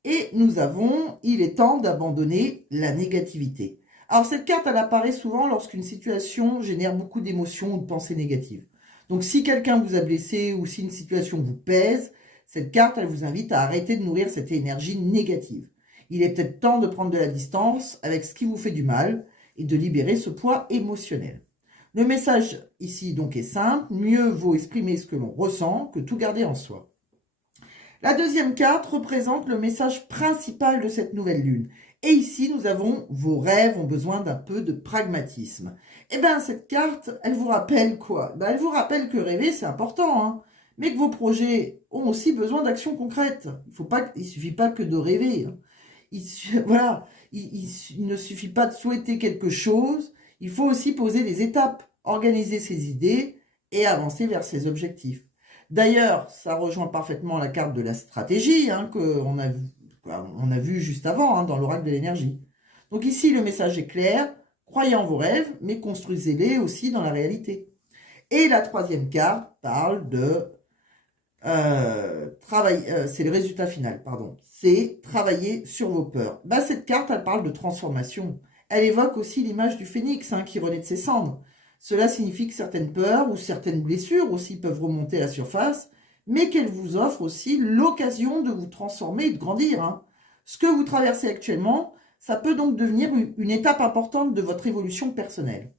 Et nous avons, il est temps d'abandonner la négativité. Alors, cette carte, elle apparaît souvent lorsqu'une situation génère beaucoup d'émotions ou de pensées négatives. Donc, si quelqu'un vous a blessé ou si une situation vous pèse, cette carte, elle vous invite à arrêter de nourrir cette énergie négative. Il est peut-être temps de prendre de la distance avec ce qui vous fait du mal et de libérer ce poids émotionnel. Le message ici donc est simple, mieux vaut exprimer ce que l'on ressent que tout garder en soi. La deuxième carte représente le message principal de cette nouvelle lune. Et ici, nous avons vos rêves ont besoin d'un peu de pragmatisme. Eh bien, cette carte, elle vous rappelle quoi? Elle vous rappelle que rêver, c'est important, mais que vos projets ont aussi besoin d'actions concrètes. Il ne suffit pas que de rêver. Voilà, il ne suffit pas de souhaiter quelque chose, il faut aussi poser des étapes, organiser ses idées et avancer vers ses objectifs. D'ailleurs, ça rejoint parfaitement la carte de la stratégie qu'on a vu juste avant dans l'oracle de l'énergie. Donc ici, le message est clair, croyez en vos rêves, mais construisez-les aussi dans la réalité. Et la troisième carte parle de c'est le résultat final, pardon. C'est travailler sur vos peurs. Cette carte, elle parle de transformation. Elle évoque aussi l'image du phénix qui renaît de ses cendres. Cela signifie que certaines peurs ou certaines blessures aussi peuvent remonter à la surface, mais qu'elles vous offrent aussi l'occasion de vous transformer et de grandir. Ce que vous traversez actuellement, ça peut donc devenir une étape importante de votre évolution personnelle.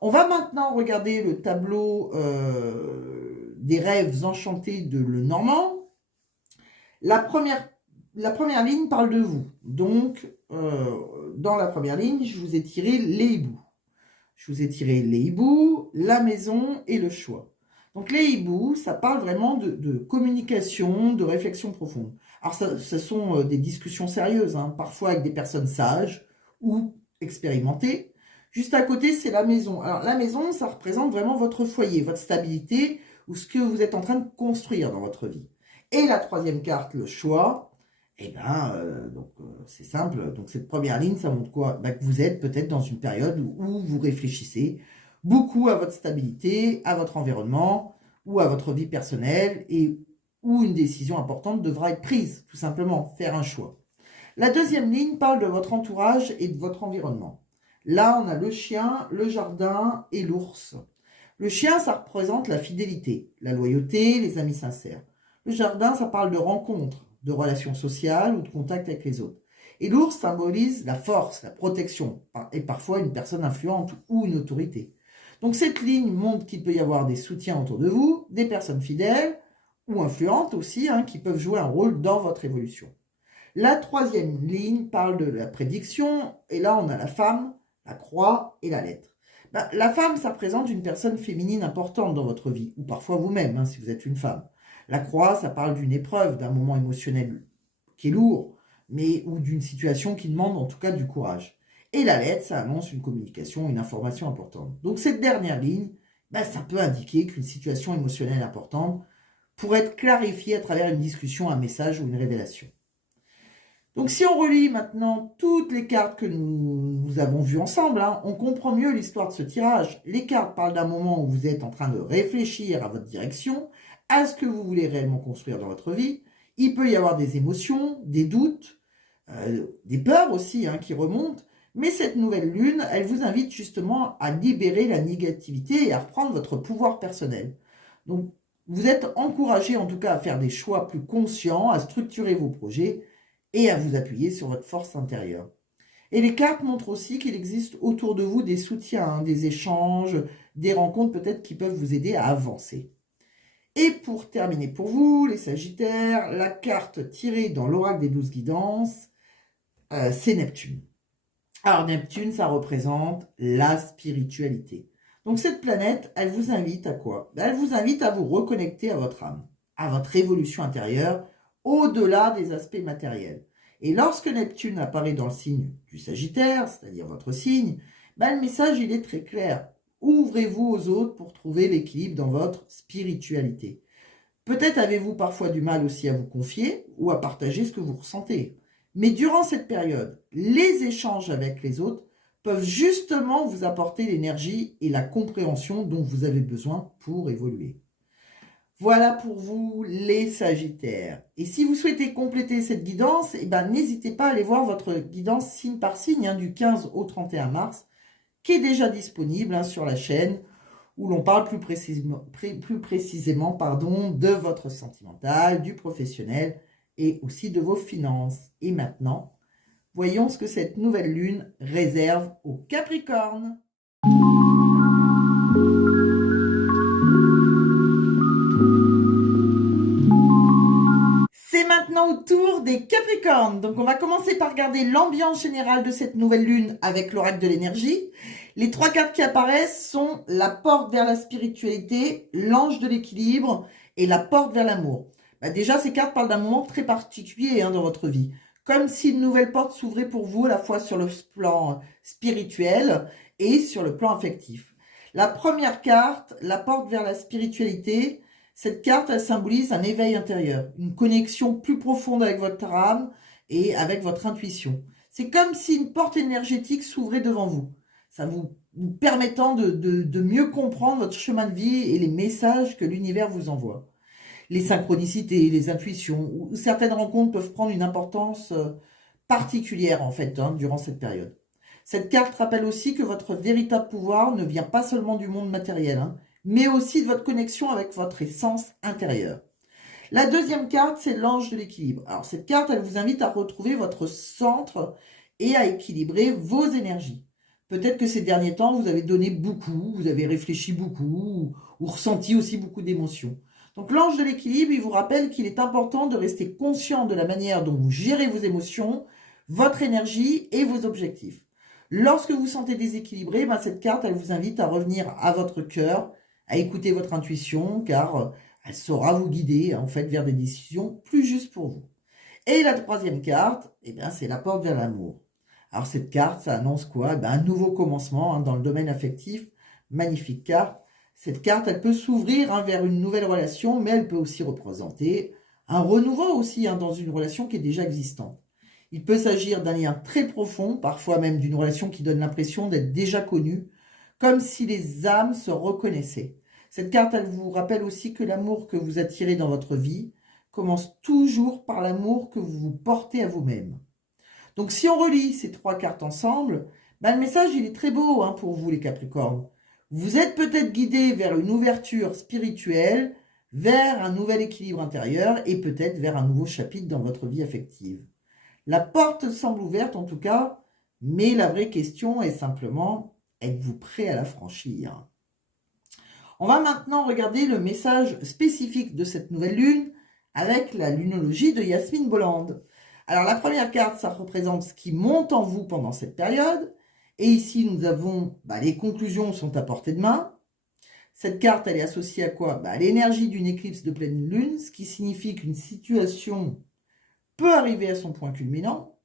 On va maintenant regarder le tableau des rêves enchantés de Lenormand. La première ligne parle de vous. Donc, dans la première ligne, je vous ai tiré les hiboux. Je vous ai tiré les hiboux, la maison et le choix. Donc, les hiboux, ça parle vraiment de communication, de réflexion profonde. Alors, ce sont des discussions sérieuses, parfois avec des personnes sages ou expérimentées. Juste à côté, c'est la maison. Alors, la maison, ça représente vraiment votre foyer, votre stabilité ou ce que vous êtes en train de construire dans votre vie. Et la troisième carte, le choix, c'est simple. Donc, cette première ligne, ça montre quoi? Que vous êtes peut-être dans une période où vous réfléchissez beaucoup à votre stabilité, à votre environnement ou à votre vie personnelle et où une décision importante devra être prise, tout simplement, faire un choix. La deuxième ligne parle de votre entourage et de votre environnement. Là, on a le chien, le jardin et l'ours. Le chien, ça représente la fidélité, la loyauté, les amis sincères. Le jardin, ça parle de rencontres, de relations sociales ou de contact avec les autres. Et l'ours symbolise la force, la protection, et parfois une personne influente ou une autorité. Donc cette ligne montre qu'il peut y avoir des soutiens autour de vous, des personnes fidèles ou influentes aussi, qui peuvent jouer un rôle dans votre évolution. La troisième ligne parle de la prédiction, et là on a la femme, la croix et la lettre. La femme, ça représente une personne féminine importante dans votre vie, ou parfois vous-même, si vous êtes une femme. La croix, ça parle d'une épreuve, d'un moment émotionnel qui est lourd, ou d'une situation qui demande en tout cas du courage. Et la lettre, ça annonce une communication, une information importante. Donc cette dernière ligne, ça peut indiquer qu'une situation émotionnelle importante pourrait être clarifiée à travers une discussion, un message ou une révélation. Donc si on relit maintenant toutes les cartes que nous avons vues ensemble, on comprend mieux l'histoire de ce tirage. Les cartes parlent d'un moment où vous êtes en train de réfléchir à votre direction, à ce que vous voulez réellement construire dans votre vie. Il peut y avoir des émotions, des doutes, des peurs aussi qui remontent. Mais cette nouvelle lune, elle vous invite justement à libérer la négativité et à reprendre votre pouvoir personnel. Donc, vous êtes encouragé en tout cas à faire des choix plus conscients, à structurer vos projets et à vous appuyer sur votre force intérieure. Et les cartes montrent aussi qu'il existe autour de vous des soutiens, des échanges, des rencontres peut-être qui peuvent vous aider à avancer. Et pour terminer pour vous, les Sagittaires, la carte tirée dans l'oracle des 12 guidances, c'est Neptune. Alors Neptune, ça représente la spiritualité. Donc cette planète, elle vous invite à quoi? Elle vous invite à vous reconnecter à votre âme, à votre évolution intérieure, au-delà des aspects matériels. Et lorsque Neptune apparaît dans le signe du Sagittaire, c'est-à-dire votre signe, le message il est très clair. Ouvrez-vous aux autres pour trouver l'équilibre dans votre spiritualité. Peut-être avez-vous parfois du mal aussi à vous confier ou à partager ce que vous ressentez. Mais durant cette période, les échanges avec les autres peuvent justement vous apporter l'énergie et la compréhension dont vous avez besoin pour évoluer. Voilà pour vous les Sagittaires. Et si vous souhaitez compléter cette guidance, n'hésitez pas à aller voir votre guidance signe par signe du 15 au 31 mars, qui est déjà disponible sur la chaîne, où l'on parle plus précisément de votre sentimental, du professionnel et aussi de vos finances. Et maintenant, voyons ce que cette nouvelle lune réserve aux Capricornes. C'est maintenant au tour des Capricornes. Donc on va commencer par regarder l'ambiance générale de cette nouvelle lune avec l'oracle de l'énergie. Les 3 cartes qui apparaissent sont la porte vers la spiritualité, l'ange de l'équilibre et la porte vers l'amour. Déjà, ces cartes parlent d'un moment très particulier dans votre vie. Comme si une nouvelle porte s'ouvrait pour vous à la fois sur le plan spirituel et sur le plan affectif. La première carte, la porte vers la spiritualité, cette carte, elle symbolise un éveil intérieur, une connexion plus profonde avec votre âme et avec votre intuition. C'est comme si une porte énergétique s'ouvrait devant vous. Ça vous permettant de mieux comprendre votre chemin de vie et les messages que l'univers vous envoie. Les synchronicités, les intuitions, ou certaines rencontres peuvent prendre une importance particulière en fait durant cette période. Cette carte rappelle aussi que votre véritable pouvoir ne vient pas seulement du monde matériel, mais aussi de votre connexion avec votre essence intérieure. La deuxième carte, c'est l'ange de l'équilibre. Alors cette carte, elle vous invite à retrouver votre centre et à équilibrer vos énergies. Peut-être que ces derniers temps, vous avez donné beaucoup, vous avez réfléchi beaucoup, ou ressenti aussi beaucoup d'émotions. Donc l'ange de l'équilibre, il vous rappelle qu'il est important de rester conscient de la manière dont vous gérez vos émotions, votre énergie et vos objectifs. Lorsque vous sentez déséquilibré, cette carte, elle vous invite à revenir à votre cœur, à écouter votre intuition, car elle saura vous guider en fait vers des décisions plus justes pour vous. Et la troisième carte, c'est la porte vers l'amour. Alors cette carte, ça annonce quoi? Un nouveau commencement dans le domaine affectif. Magnifique carte. Cette carte, elle peut s'ouvrir vers une nouvelle relation, mais elle peut aussi représenter un renouveau aussi dans une relation qui est déjà existante. Il peut s'agir d'un lien très profond, parfois même d'une relation qui donne l'impression d'être déjà connue, comme si les âmes se reconnaissaient. Cette carte, elle vous rappelle aussi que l'amour que vous attirez dans votre vie commence toujours par l'amour que vous vous portez à vous-même. Donc si on relie ces 3 cartes ensemble, le message il est très beau pour vous les Capricornes. Vous êtes peut-être guidé vers une ouverture spirituelle, vers un nouvel équilibre intérieur et peut-être vers un nouveau chapitre dans votre vie affective. La porte semble ouverte en tout cas, mais la vraie question est simplement, êtes-vous prêt à la franchir? On va maintenant regarder le message spécifique de cette nouvelle lune avec la lunologie de Yasmine Bolland. Alors la première carte, ça représente ce qui monte en vous pendant cette période. Et ici, nous avons les conclusions sont à portée de main. Cette carte, elle est associée à quoi? À l'énergie d'une éclipse de pleine lune, ce qui signifie qu'une situation peut arriver à son point culminant.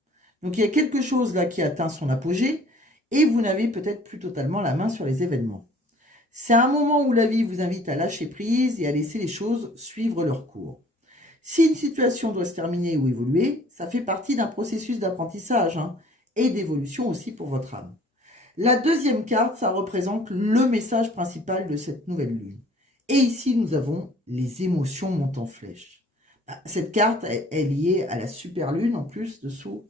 Donc il y a quelque chose là qui atteint son apogée et vous n'avez peut-être plus totalement la main sur les événements. C'est un moment où la vie vous invite à lâcher prise et à laisser les choses suivre leur cours. Si une situation doit se terminer ou évoluer, ça fait partie d'un processus d'apprentissage et d'évolution aussi pour votre âme. La deuxième carte, ça représente le message principal de cette nouvelle lune. Et ici, nous avons les émotions montent en flèche. Cette carte est liée à la super lune en plus dessous.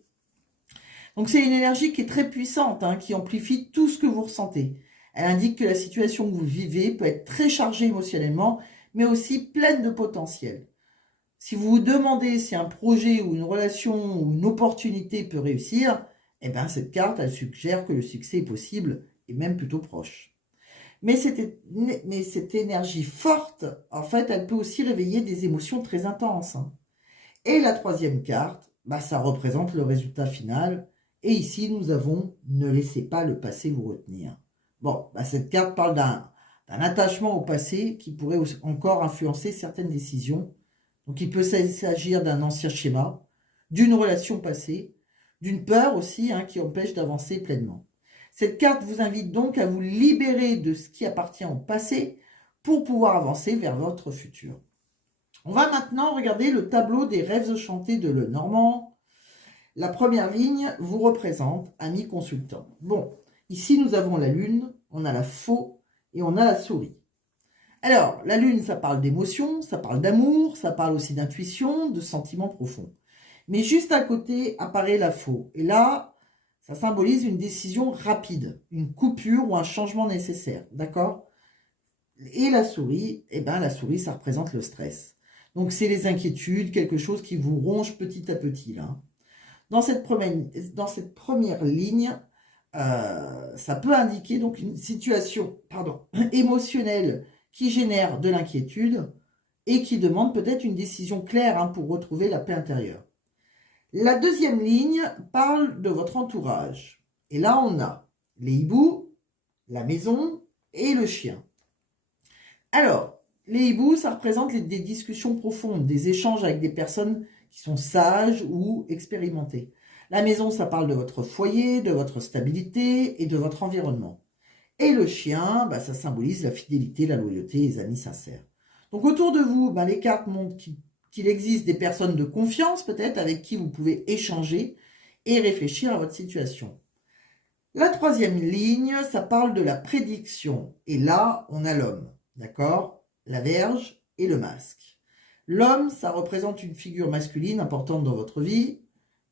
Donc c'est une énergie qui est très puissante, hein, qui amplifie tout ce que vous ressentez. Elle indique que la situation que vous vivez peut être très chargée émotionnellement, mais aussi pleine de potentiel. Si vous vous demandez si un projet ou une relation ou une opportunité peut réussir, eh bien cette carte, elle suggère que le succès est possible et même plutôt proche. Mais cette énergie forte, en fait, elle peut aussi réveiller des émotions très intenses, hein. Et la troisième carte, ça représente le résultat final. Et ici, nous avons ne laissez pas le passé vous retenir. Bon, cette carte parle d'un attachement au passé qui pourrait encore influencer certaines décisions. Donc, il peut s'agir d'un ancien schéma, d'une relation passée, d'une peur aussi, hein, qui empêche d'avancer pleinement. Cette carte vous invite donc à vous libérer de ce qui appartient au passé pour pouvoir avancer vers votre futur. On va maintenant regarder le tableau des rêves enchantés de Lenormand. La première ligne vous représente ami consultant. Bon, ici nous avons la lune, on a la faux et on a la souris. Alors, la lune, ça parle d'émotion, ça parle d'amour, ça parle aussi d'intuition, de sentiments profonds. Mais juste à côté apparaît la faux. Et là, ça symbolise une décision rapide, une coupure ou un changement nécessaire. D'accord? Et la souris, la souris, ça représente le stress. Donc, c'est les inquiétudes, quelque chose qui vous ronge petit à petit, là. Dans cette première ligne, ça peut indiquer donc une situation émotionnelle qui génère de l'inquiétude et qui demande peut-être une décision claire, hein, pour retrouver la paix intérieure. La deuxième ligne parle de votre entourage. Et là, on a les hiboux, la maison et le chien. Alors, les hiboux, ça représente des discussions profondes, des échanges avec des personnes qui sont sages ou expérimentées. La maison, ça parle de votre foyer, de votre stabilité et de votre environnement. Et le chien, ça symbolise la fidélité, la loyauté et les amis sincères. Donc autour de vous, les cartes montrent qu'il existe des personnes de confiance peut-être avec qui vous pouvez échanger et réfléchir à votre situation. La troisième ligne, ça parle de la prédiction. Et là, on a l'homme, d'accord? La Vierge et le masque. L'homme, ça représente une figure masculine importante dans votre vie.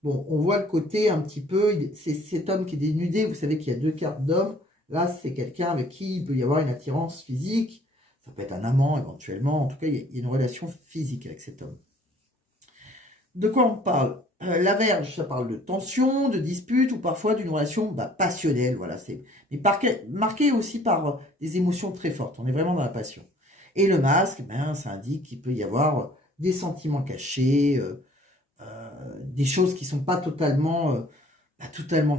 Bon, on voit le côté un petit peu, c'est cet homme qui est dénudé, vous savez qu'il y a deux cartes d'homme. Là, c'est quelqu'un avec qui il peut y avoir une attirance physique. Ça peut être un amant éventuellement. En tout cas, il y a une relation physique avec cet homme. De quoi on parle? La Vierge, ça parle de tension, de dispute ou parfois d'une relation passionnelle. Voilà, mais marqué aussi par des émotions très fortes. On est vraiment dans la passion. Et le masque, ça indique qu'il peut y avoir des sentiments cachés, des choses qui ne sont pas totalement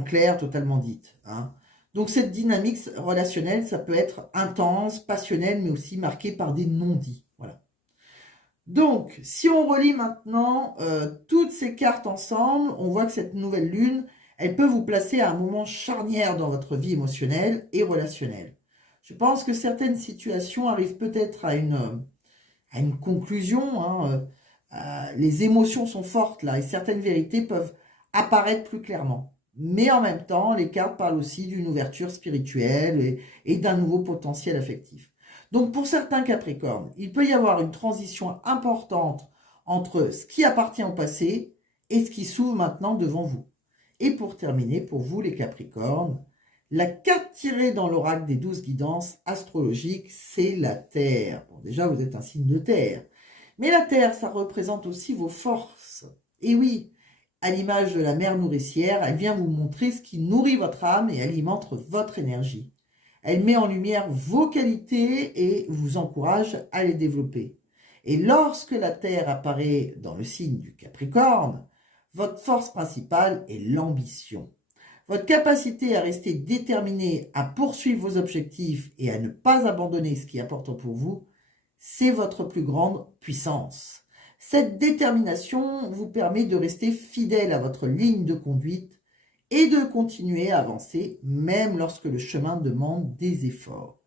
claires, totalement dites, hein. Donc cette dynamique relationnelle, ça peut être intense, passionnelle, mais aussi marquée par des non-dits. Voilà. Donc, si on relie maintenant toutes ces cartes ensemble, on voit que cette nouvelle lune, elle peut vous placer à un moment charnière dans votre vie émotionnelle et relationnelle. Je pense que certaines situations arrivent peut-être à une conclusion, hein, les émotions sont fortes là et certaines vérités peuvent apparaître plus clairement. Mais en même temps, les cartes parlent aussi d'une ouverture spirituelle et d'un nouveau potentiel affectif. Donc pour certains Capricornes, il peut y avoir une transition importante entre ce qui appartient au passé et ce qui s'ouvre maintenant devant vous. Et pour terminer, pour vous les Capricornes, la carte tirée dans l'oracle des 12 guidances astrologiques, c'est la Terre. Bon, déjà, vous êtes un signe de Terre. Mais la Terre, ça représente aussi vos forces. Et oui, à l'image de la mère nourricière, elle vient vous montrer ce qui nourrit votre âme et alimente votre énergie. Elle met en lumière vos qualités et vous encourage à les développer. Et lorsque la Terre apparaît dans le signe du Capricorne, votre force principale est l'ambition. Votre capacité à rester déterminé à poursuivre vos objectifs et à ne pas abandonner ce qui est important pour vous, c'est votre plus grande puissance. Cette détermination vous permet de rester fidèle à votre ligne de conduite et de continuer à avancer même lorsque le chemin demande des efforts.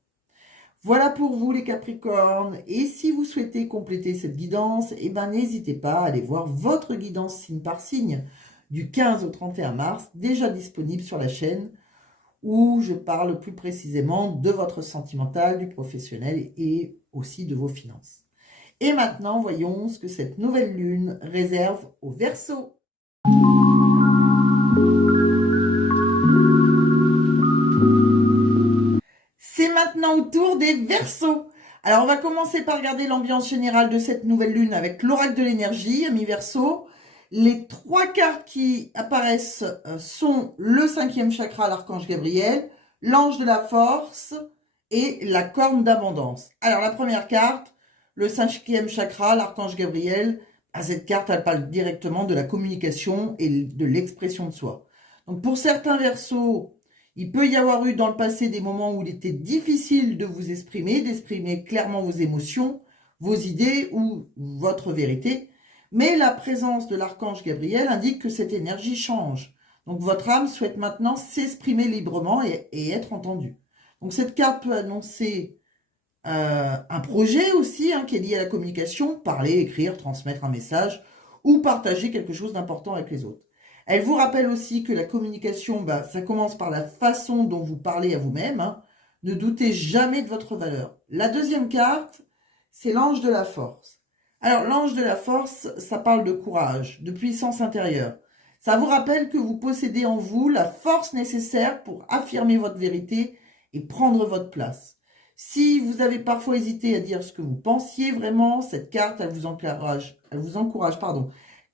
Voilà pour vous les Capricornes. Et si vous souhaitez compléter cette guidance, n'hésitez pas à aller voir votre guidance signe par signe du 15 au 31 mars, déjà disponible sur la chaîne, où je parle plus précisément de votre sentimental, du professionnel et aussi de vos finances. Et maintenant, voyons ce que cette nouvelle lune réserve aux Verseaux. C'est maintenant au tour des Verseaux. Alors, on va commencer par regarder l'ambiance générale de cette nouvelle lune avec l'oracle de l'énergie, amis Verseaux. Les 3 cartes qui apparaissent sont le 5e chakra, l'archange Gabriel, l'ange de la force et la corne d'abondance. Alors, la première carte, le 5e chakra, l'archange Gabriel, cette carte, elle parle directement de la communication et de l'expression de soi. Donc, pour certains Verseaux, il peut y avoir eu dans le passé des moments où il était difficile de vous exprimer, d'exprimer clairement vos émotions, vos idées ou votre vérité. Mais la présence de l'archange Gabriel indique que cette énergie change. Donc votre âme souhaite maintenant s'exprimer librement et être entendue. Donc cette carte peut annoncer un projet aussi qui est lié à la communication, parler, écrire, transmettre un message ou partager quelque chose d'important avec les autres. Elle vous rappelle aussi que la communication, ça commence par la façon dont vous parlez à vous-même. Ne doutez jamais de votre valeur. La deuxième carte, c'est l'ange de la force. Alors, l'ange de la force, ça parle de courage, de puissance intérieure. Ça vous rappelle que vous possédez en vous la force nécessaire pour affirmer votre vérité et prendre votre place. Si vous avez parfois hésité à dire ce que vous pensiez vraiment, cette carte, elle vous encourage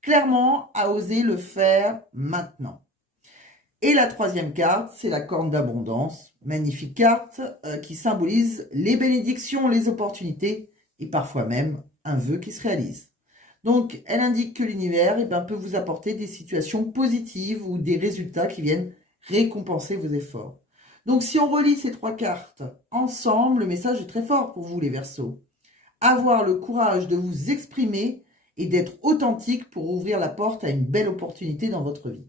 clairement à oser le faire maintenant. Et la troisième carte, c'est la corne d'abondance. Magnifique carte qui symbolise les bénédictions, les opportunités et parfois même un vœu qui se réalise. Donc, elle indique que l'univers peut vous apporter des situations positives ou des résultats qui viennent récompenser vos efforts. Donc, si on relie ces 3 cartes ensemble, le message est très fort pour vous, les Verseaux. Avoir le courage de vous exprimer et d'être authentique pour ouvrir la porte à une belle opportunité dans votre vie.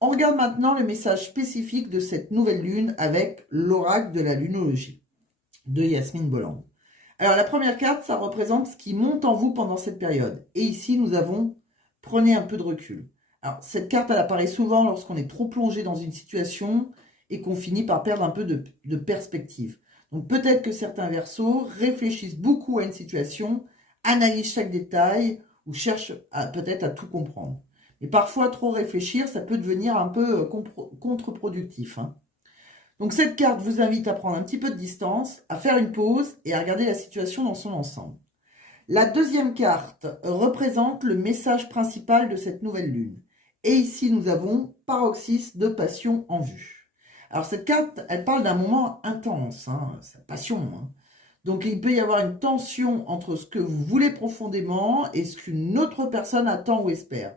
On regarde maintenant le message spécifique de cette nouvelle lune avec l'oracle de la lunologie de Yasmine Bolland. Alors la première carte, ça représente ce qui monte en vous pendant cette période. Et ici, nous avons « Prenez un peu de recul ». Alors cette carte, elle apparaît souvent lorsqu'on est trop plongé dans une situation et qu'on finit par perdre un peu de perspective. Donc peut-être que certains Verseaux réfléchissent beaucoup à une situation, analysent chaque détail ou cherchent peut-être à tout comprendre. Mais parfois, trop réfléchir, ça peut devenir un peu contre-productif. Donc cette carte vous invite à prendre un petit peu de distance, à faire une pause et à regarder la situation dans son ensemble. La deuxième carte représente le message principal de cette nouvelle lune. Et ici, nous avons paroxysme de passion en vue. Alors cette carte, elle parle d'un moment intense, sa passion. Donc il peut y avoir une tension entre ce que vous voulez profondément et ce qu'une autre personne attend ou espère.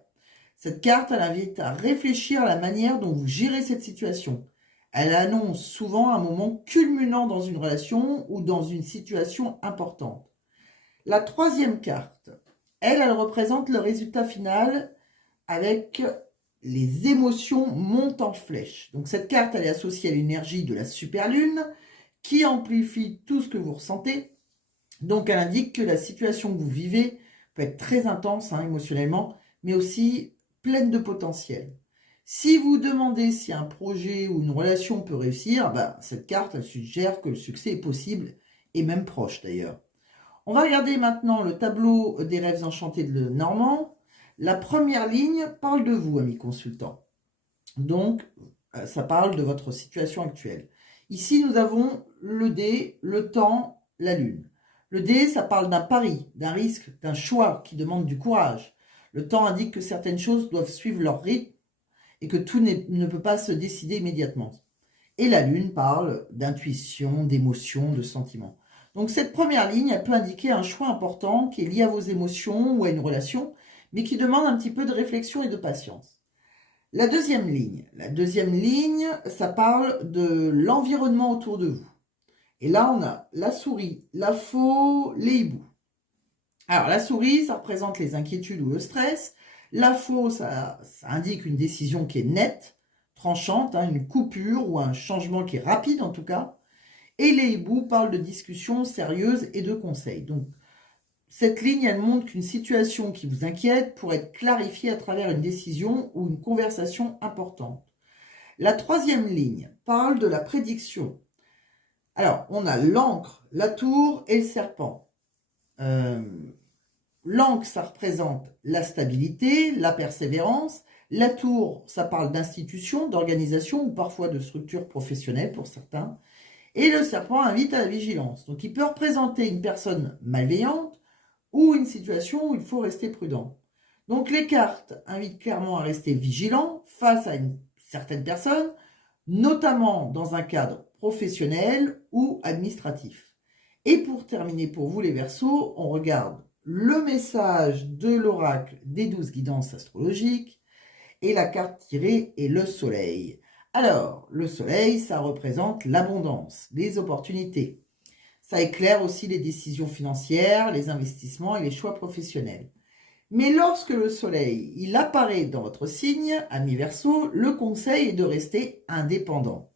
Cette carte, elle invite à réfléchir à la manière dont vous gérez cette situation. Elle annonce souvent un moment culminant dans une relation ou dans une situation importante. La troisième carte, elle représente le résultat final avec les émotions montent en flèche. Donc cette carte, elle est associée à l'énergie de la superlune qui amplifie tout ce que vous ressentez. Donc elle indique que la situation que vous vivez peut être très intense émotionnellement, mais aussi pleine de potentiel. Si vous demandez si un projet ou une relation peut réussir, cette carte, elle suggère que le succès est possible et même proche d'ailleurs. On va regarder maintenant le tableau des rêves enchantés de Normand. La première ligne parle de vous, amis consultants. Donc, ça parle de votre situation actuelle. Ici, nous avons le dé, le temps, la lune. Le dé, ça parle d'un pari, d'un risque, d'un choix qui demande du courage. Le temps indique que certaines choses doivent suivre leur rythme et que tout ne peut pas se décider immédiatement. Et la lune parle d'intuition, d'émotion, de sentiments. Donc cette première ligne, elle peut indiquer un choix important qui est lié à vos émotions ou à une relation, mais qui demande un petit peu de réflexion et de patience. La deuxième ligne, ça parle de l'environnement autour de vous. Et là, on a la souris, la faux, les hiboux. Alors la souris, ça représente les inquiétudes ou le stress. La faux, ça indique une décision qui est nette, tranchante, une coupure ou un changement qui est rapide en tout cas. Et les hiboux parlent de discussions sérieuses et de conseils. Donc, cette ligne, elle montre qu'une situation qui vous inquiète pourrait être clarifiée à travers une décision ou une conversation importante. La troisième ligne parle de la prédiction. Alors, on a l'encre, la tour et le serpent. L'encre, ça représente la stabilité, la persévérance. La tour, ça parle d'institution, d'organisation ou parfois de structure professionnelle pour certains. Et le serpent invite à la vigilance. Donc il peut représenter une personne malveillante ou une situation où il faut rester prudent. Donc les cartes invitent clairement à rester vigilant face à une certaine personne, notamment dans un cadre professionnel ou administratif. Et pour terminer pour vous les Verseaux, on regarde le message de l'oracle des 12 guidances astrologiques et la carte tirée est le soleil. Alors, le soleil, ça représente l'abondance, les opportunités. Ça éclaire aussi les décisions financières, les investissements et les choix professionnels. Mais lorsque le soleil, il apparaît dans votre signe, ami Verseau, le conseil est de rester indépendant.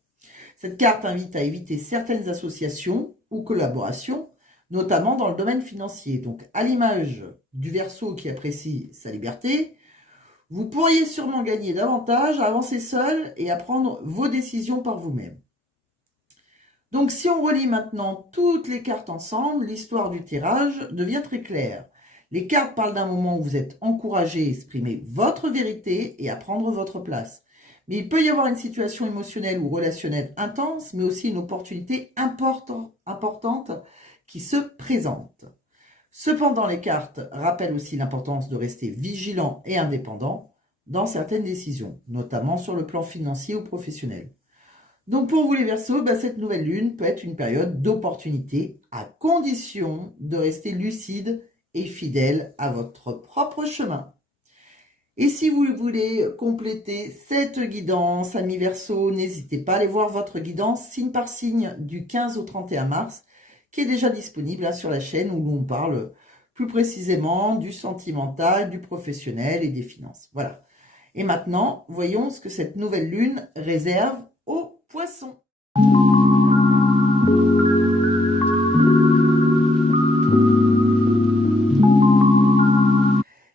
Cette carte invite à éviter certaines associations ou collaborations, notamment dans le domaine financier. Donc, à l'image du Verseau qui apprécie sa liberté, vous pourriez sûrement gagner davantage à avancer seul et à prendre vos décisions par vous-même. Donc, si on relie maintenant toutes les cartes ensemble, l'histoire du tirage devient très claire. Les cartes parlent d'un moment où vous êtes encouragé à exprimer votre vérité et à prendre votre place. Mais il peut y avoir une situation émotionnelle ou relationnelle intense, mais aussi une opportunité importante qui se présente. Cependant, les cartes rappellent aussi l'importance de rester vigilant et indépendant dans certaines décisions, notamment sur le plan financier ou professionnel. Donc pour vous les Verseaux, cette nouvelle lune peut être une période d'opportunité à condition de rester lucide et fidèle à votre propre chemin. Et si vous voulez compléter cette guidance, amis Verseaux, n'hésitez pas à aller voir votre guidance signe par signe du 15 au 31 mars, qui est déjà disponible sur la chaîne où l'on parle plus précisément du sentimental, du professionnel et des finances. Voilà. Et maintenant, voyons ce que cette nouvelle lune réserve aux poissons.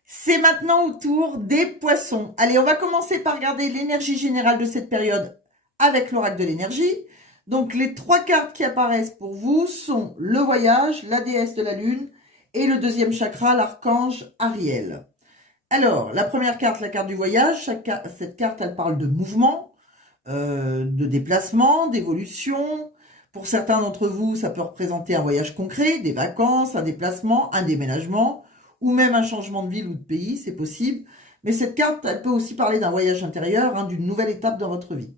C'est maintenant au tour des poissons. Allez, on va commencer par regarder l'énergie générale de cette période avec l'oracle de l'énergie. Donc, les 3 cartes qui apparaissent pour vous sont le voyage, la déesse de la lune et le deuxième chakra, l'archange Ariel. Alors, la première carte, la carte du voyage, cette carte, elle parle de mouvement, de déplacement, d'évolution. Pour certains d'entre vous, ça peut représenter un voyage concret, des vacances, un déplacement, un déménagement, ou même un changement de ville ou de pays, c'est possible. Mais cette carte, elle peut aussi parler d'un voyage intérieur, d'une nouvelle étape dans votre vie.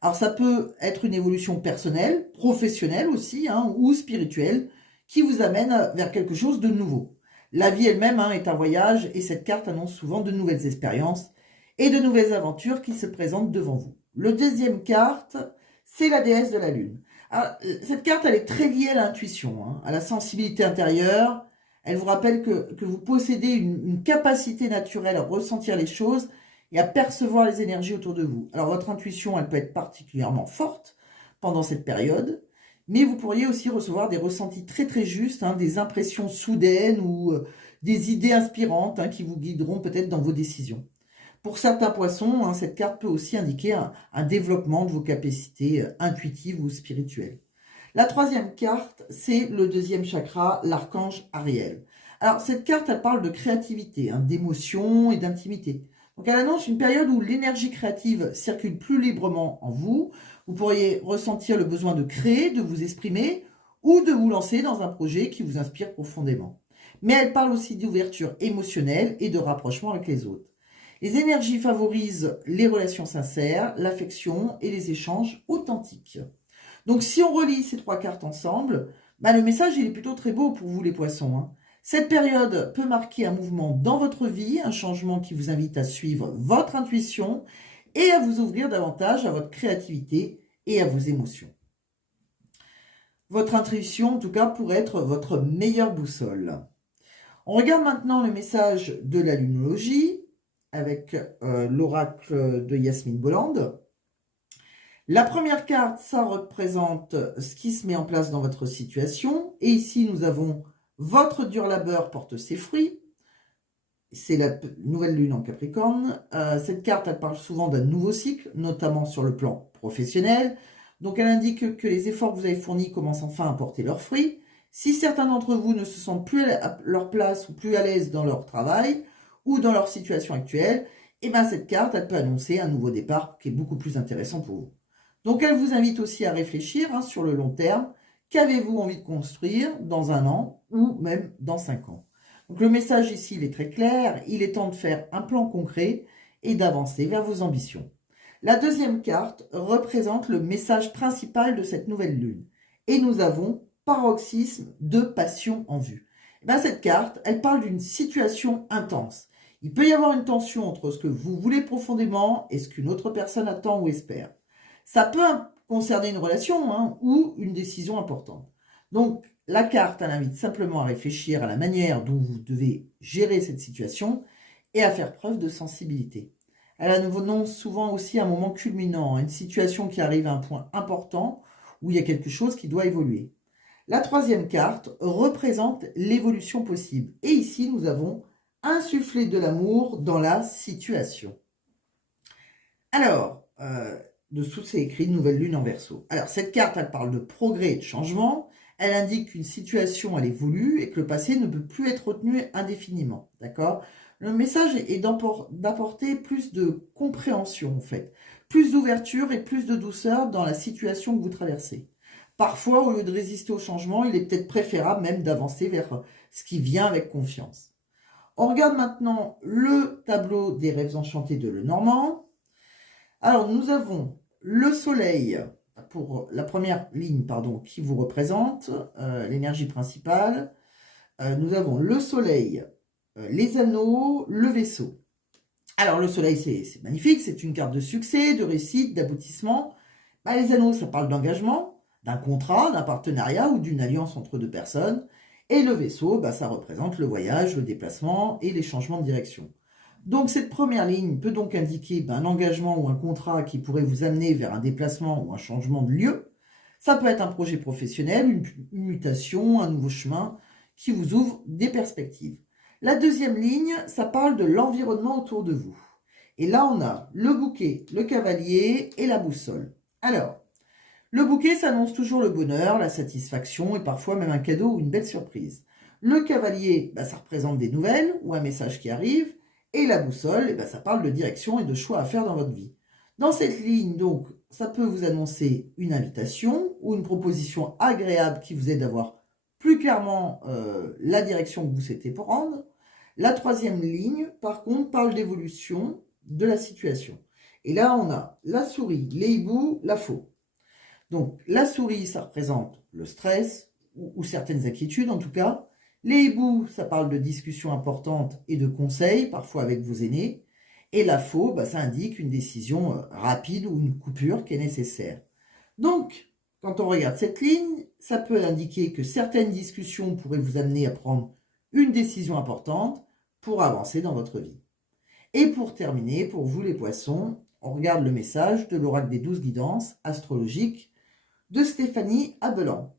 Alors ça peut être une évolution personnelle, professionnelle aussi, ou spirituelle, qui vous amène vers quelque chose de nouveau. La vie elle-même est un voyage et cette carte annonce souvent de nouvelles expériences et de nouvelles aventures qui se présentent devant vous. Le deuxième carte, c'est la déesse de la lune. Alors, cette carte, elle est très liée à l'intuition, à la sensibilité intérieure. Elle vous rappelle que vous possédez une capacité naturelle à ressentir les choses et à percevoir les énergies autour de vous. Alors, votre intuition, elle peut être particulièrement forte pendant cette période, mais vous pourriez aussi recevoir des ressentis très très justes, des impressions soudaines ou des idées inspirantes qui vous guideront peut-être dans vos décisions. Pour certains poissons, cette carte peut aussi indiquer un développement de vos capacités intuitives ou spirituelles. La troisième carte, c'est le deuxième chakra, l'archange Ariel. Alors, cette carte, elle parle de créativité, d'émotion et d'intimité. Donc, elle annonce une période où l'énergie créative circule plus librement en vous. Vous pourriez ressentir le besoin de créer, de vous exprimer ou de vous lancer dans un projet qui vous inspire profondément. Mais elle parle aussi d'ouverture émotionnelle et de rapprochement avec les autres. Les énergies favorisent les relations sincères, l'affection et les échanges authentiques. Donc, si on relie ces 3 cartes ensemble, le message il est plutôt très beau pour vous les poissons. Cette période peut marquer un mouvement dans votre vie, un changement qui vous invite à suivre votre intuition et à vous ouvrir davantage à votre créativité et à vos émotions. Votre intuition, en tout cas, pourrait être votre meilleure boussole. On regarde maintenant le message de la lunologie avec l'oracle de Yasmine Bolland. La première carte, ça représente ce qui se met en place dans votre situation. Et ici, nous avons votre dur labeur porte ses fruits. C'est la nouvelle lune en Capricorne. Cette carte, elle parle souvent d'un nouveau cycle, notamment sur le plan professionnel. Donc, elle indique que les efforts que vous avez fournis commencent enfin à porter leurs fruits. Si certains d'entre vous ne se sentent plus à leur place ou plus à l'aise dans leur travail ou dans leur situation actuelle, cette carte, elle peut annoncer un nouveau départ qui est beaucoup plus intéressant pour vous. Donc, elle vous invite aussi à réfléchir sur le long terme. Qu'avez-vous envie de construire dans 1 an ou même dans 5 ans? Donc, le message ici, il est très clair. Il est temps de faire un plan concret et d'avancer vers vos ambitions. La deuxième carte représente le message principal de cette nouvelle lune. Et nous avons paroxysme de passion en vue. Cette carte, elle parle d'une situation intense. Il peut y avoir une tension entre ce que vous voulez profondément et ce qu'une autre personne attend ou espère. Ça peut concerner une relation ou une décision importante. Donc, la carte, elle invite simplement à réfléchir à la manière dont vous devez gérer cette situation et à faire preuve de sensibilité. Elle annonce souvent aussi un moment culminant, une situation qui arrive à un point important où il y a quelque chose qui doit évoluer. La troisième carte représente l'évolution possible. Et ici, nous avons insuffler de l'amour dans la situation. Alors, dessous, c'est écrit Nouvelle Lune en Verseau. Alors, cette carte, elle parle de progrès et de changement. Elle indique qu'une situation, elle évolue et que le passé ne peut plus être retenu indéfiniment. D'accord? Le message est d'apporter plus de compréhension, en fait. Plus d'ouverture et plus de douceur dans la situation que vous traversez. Parfois, au lieu de résister au changement, il est peut-être préférable même d'avancer vers ce qui vient avec confiance. On regarde maintenant le tableau des rêves enchantés de Lenormand. Alors, nous avons le soleil pour la première ligne, qui vous représente, l'énergie principale. Nous avons le soleil, les anneaux, le vaisseau. Alors, le soleil, c'est magnifique, c'est une carte de succès, de réussite, d'aboutissement. Les anneaux, ça parle d'engagement, d'un contrat, d'un partenariat ou d'une alliance entre deux personnes. Et le vaisseau, ça représente le voyage, le déplacement et les changements de direction. Donc cette première ligne peut donc indiquer un engagement ou un contrat qui pourrait vous amener vers un déplacement ou un changement de lieu. Ça peut être un projet professionnel, une mutation, un nouveau chemin qui vous ouvre des perspectives. La deuxième ligne, ça parle de l'environnement autour de vous. Et là, on a le bouquet, le cavalier et la boussole. Alors, le bouquet s'annonce toujours le bonheur, la satisfaction et parfois même un cadeau ou une belle surprise. Le cavalier, ça représente des nouvelles ou un message qui arrive. Et la boussole, ça parle de direction et de choix à faire dans votre vie. Dans cette ligne, donc, ça peut vous annoncer une invitation ou une proposition agréable qui vous aide à voir plus clairement la direction que vous souhaitez prendre. La troisième ligne, par contre, parle d'évolution de la situation. Et là, on a la souris, les hiboux, la faux. Donc, la souris, ça représente le stress, ou certaines inquiétudes en tout cas. Les hiboux, ça parle de discussions importantes et de conseils, parfois avec vos aînés. Et la faux, ça indique une décision rapide ou une coupure qui est nécessaire. Donc, quand on regarde cette ligne, ça peut indiquer que certaines discussions pourraient vous amener à prendre une décision importante pour avancer dans votre vie. Et pour terminer, pour vous les poissons, on regarde le message de l'oracle des 12 guidances astrologiques de Stéphanie Abelan.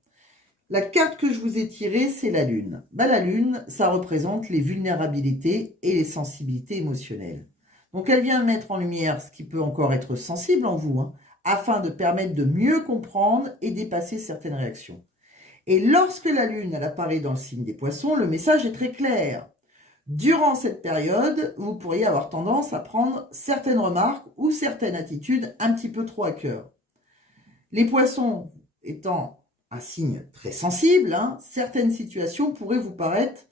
La carte que je vous ai tirée, c'est la Lune. La Lune, ça représente les vulnérabilités et les sensibilités émotionnelles. Donc elle vient mettre en lumière ce qui peut encore être sensible en vous, afin de permettre de mieux comprendre et dépasser certaines réactions. Et lorsque la Lune elle apparaît dans le signe des Poissons, le message est très clair. Durant cette période, vous pourriez avoir tendance à prendre certaines remarques ou certaines attitudes un petit peu trop à cœur. Les Poissons étant un signe très sensible, certaines situations pourraient vous paraître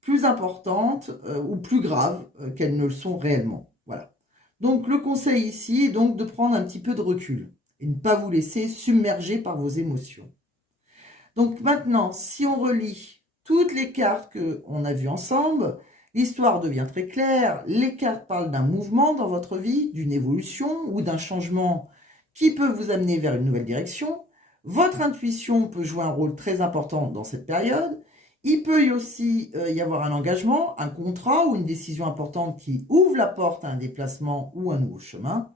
plus importantes ou plus graves qu'elles ne le sont réellement. Voilà. Donc le conseil ici est donc de prendre un petit peu de recul et ne pas vous laisser submerger par vos émotions. Donc maintenant, si on relit toutes les cartes qu'on a vues ensemble, l'histoire devient très claire. Les cartes parlent d'un mouvement dans votre vie, d'une évolution ou d'un changement qui peut vous amener vers une nouvelle direction. Votre intuition peut jouer un rôle très important dans cette période. Il peut aussi y avoir un engagement, un contrat ou une décision importante qui ouvre la porte à un déplacement ou un nouveau chemin.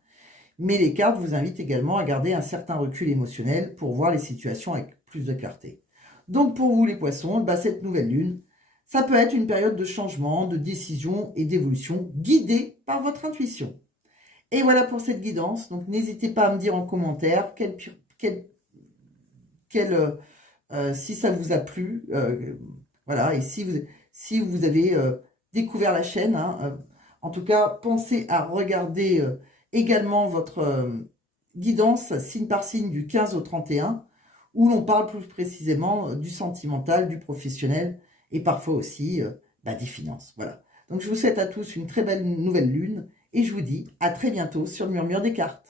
Mais les cartes vous invitent également à garder un certain recul émotionnel pour voir les situations avec plus de clarté. Donc pour vous les poissons, cette nouvelle lune, ça peut être une période de changement, de décision et d'évolution guidée par votre intuition. Et voilà pour cette guidance. Donc n'hésitez pas à me dire en commentaire si ça vous a plu. Voilà, et si vous avez découvert la chaîne. En tout cas, pensez à regarder également votre guidance signe par signe du 15 au 31, où l'on parle plus précisément du sentimental, du professionnel et parfois aussi des finances. Voilà. Donc je vous souhaite à tous une très belle nouvelle lune et je vous dis à très bientôt sur le Murmure des cartes.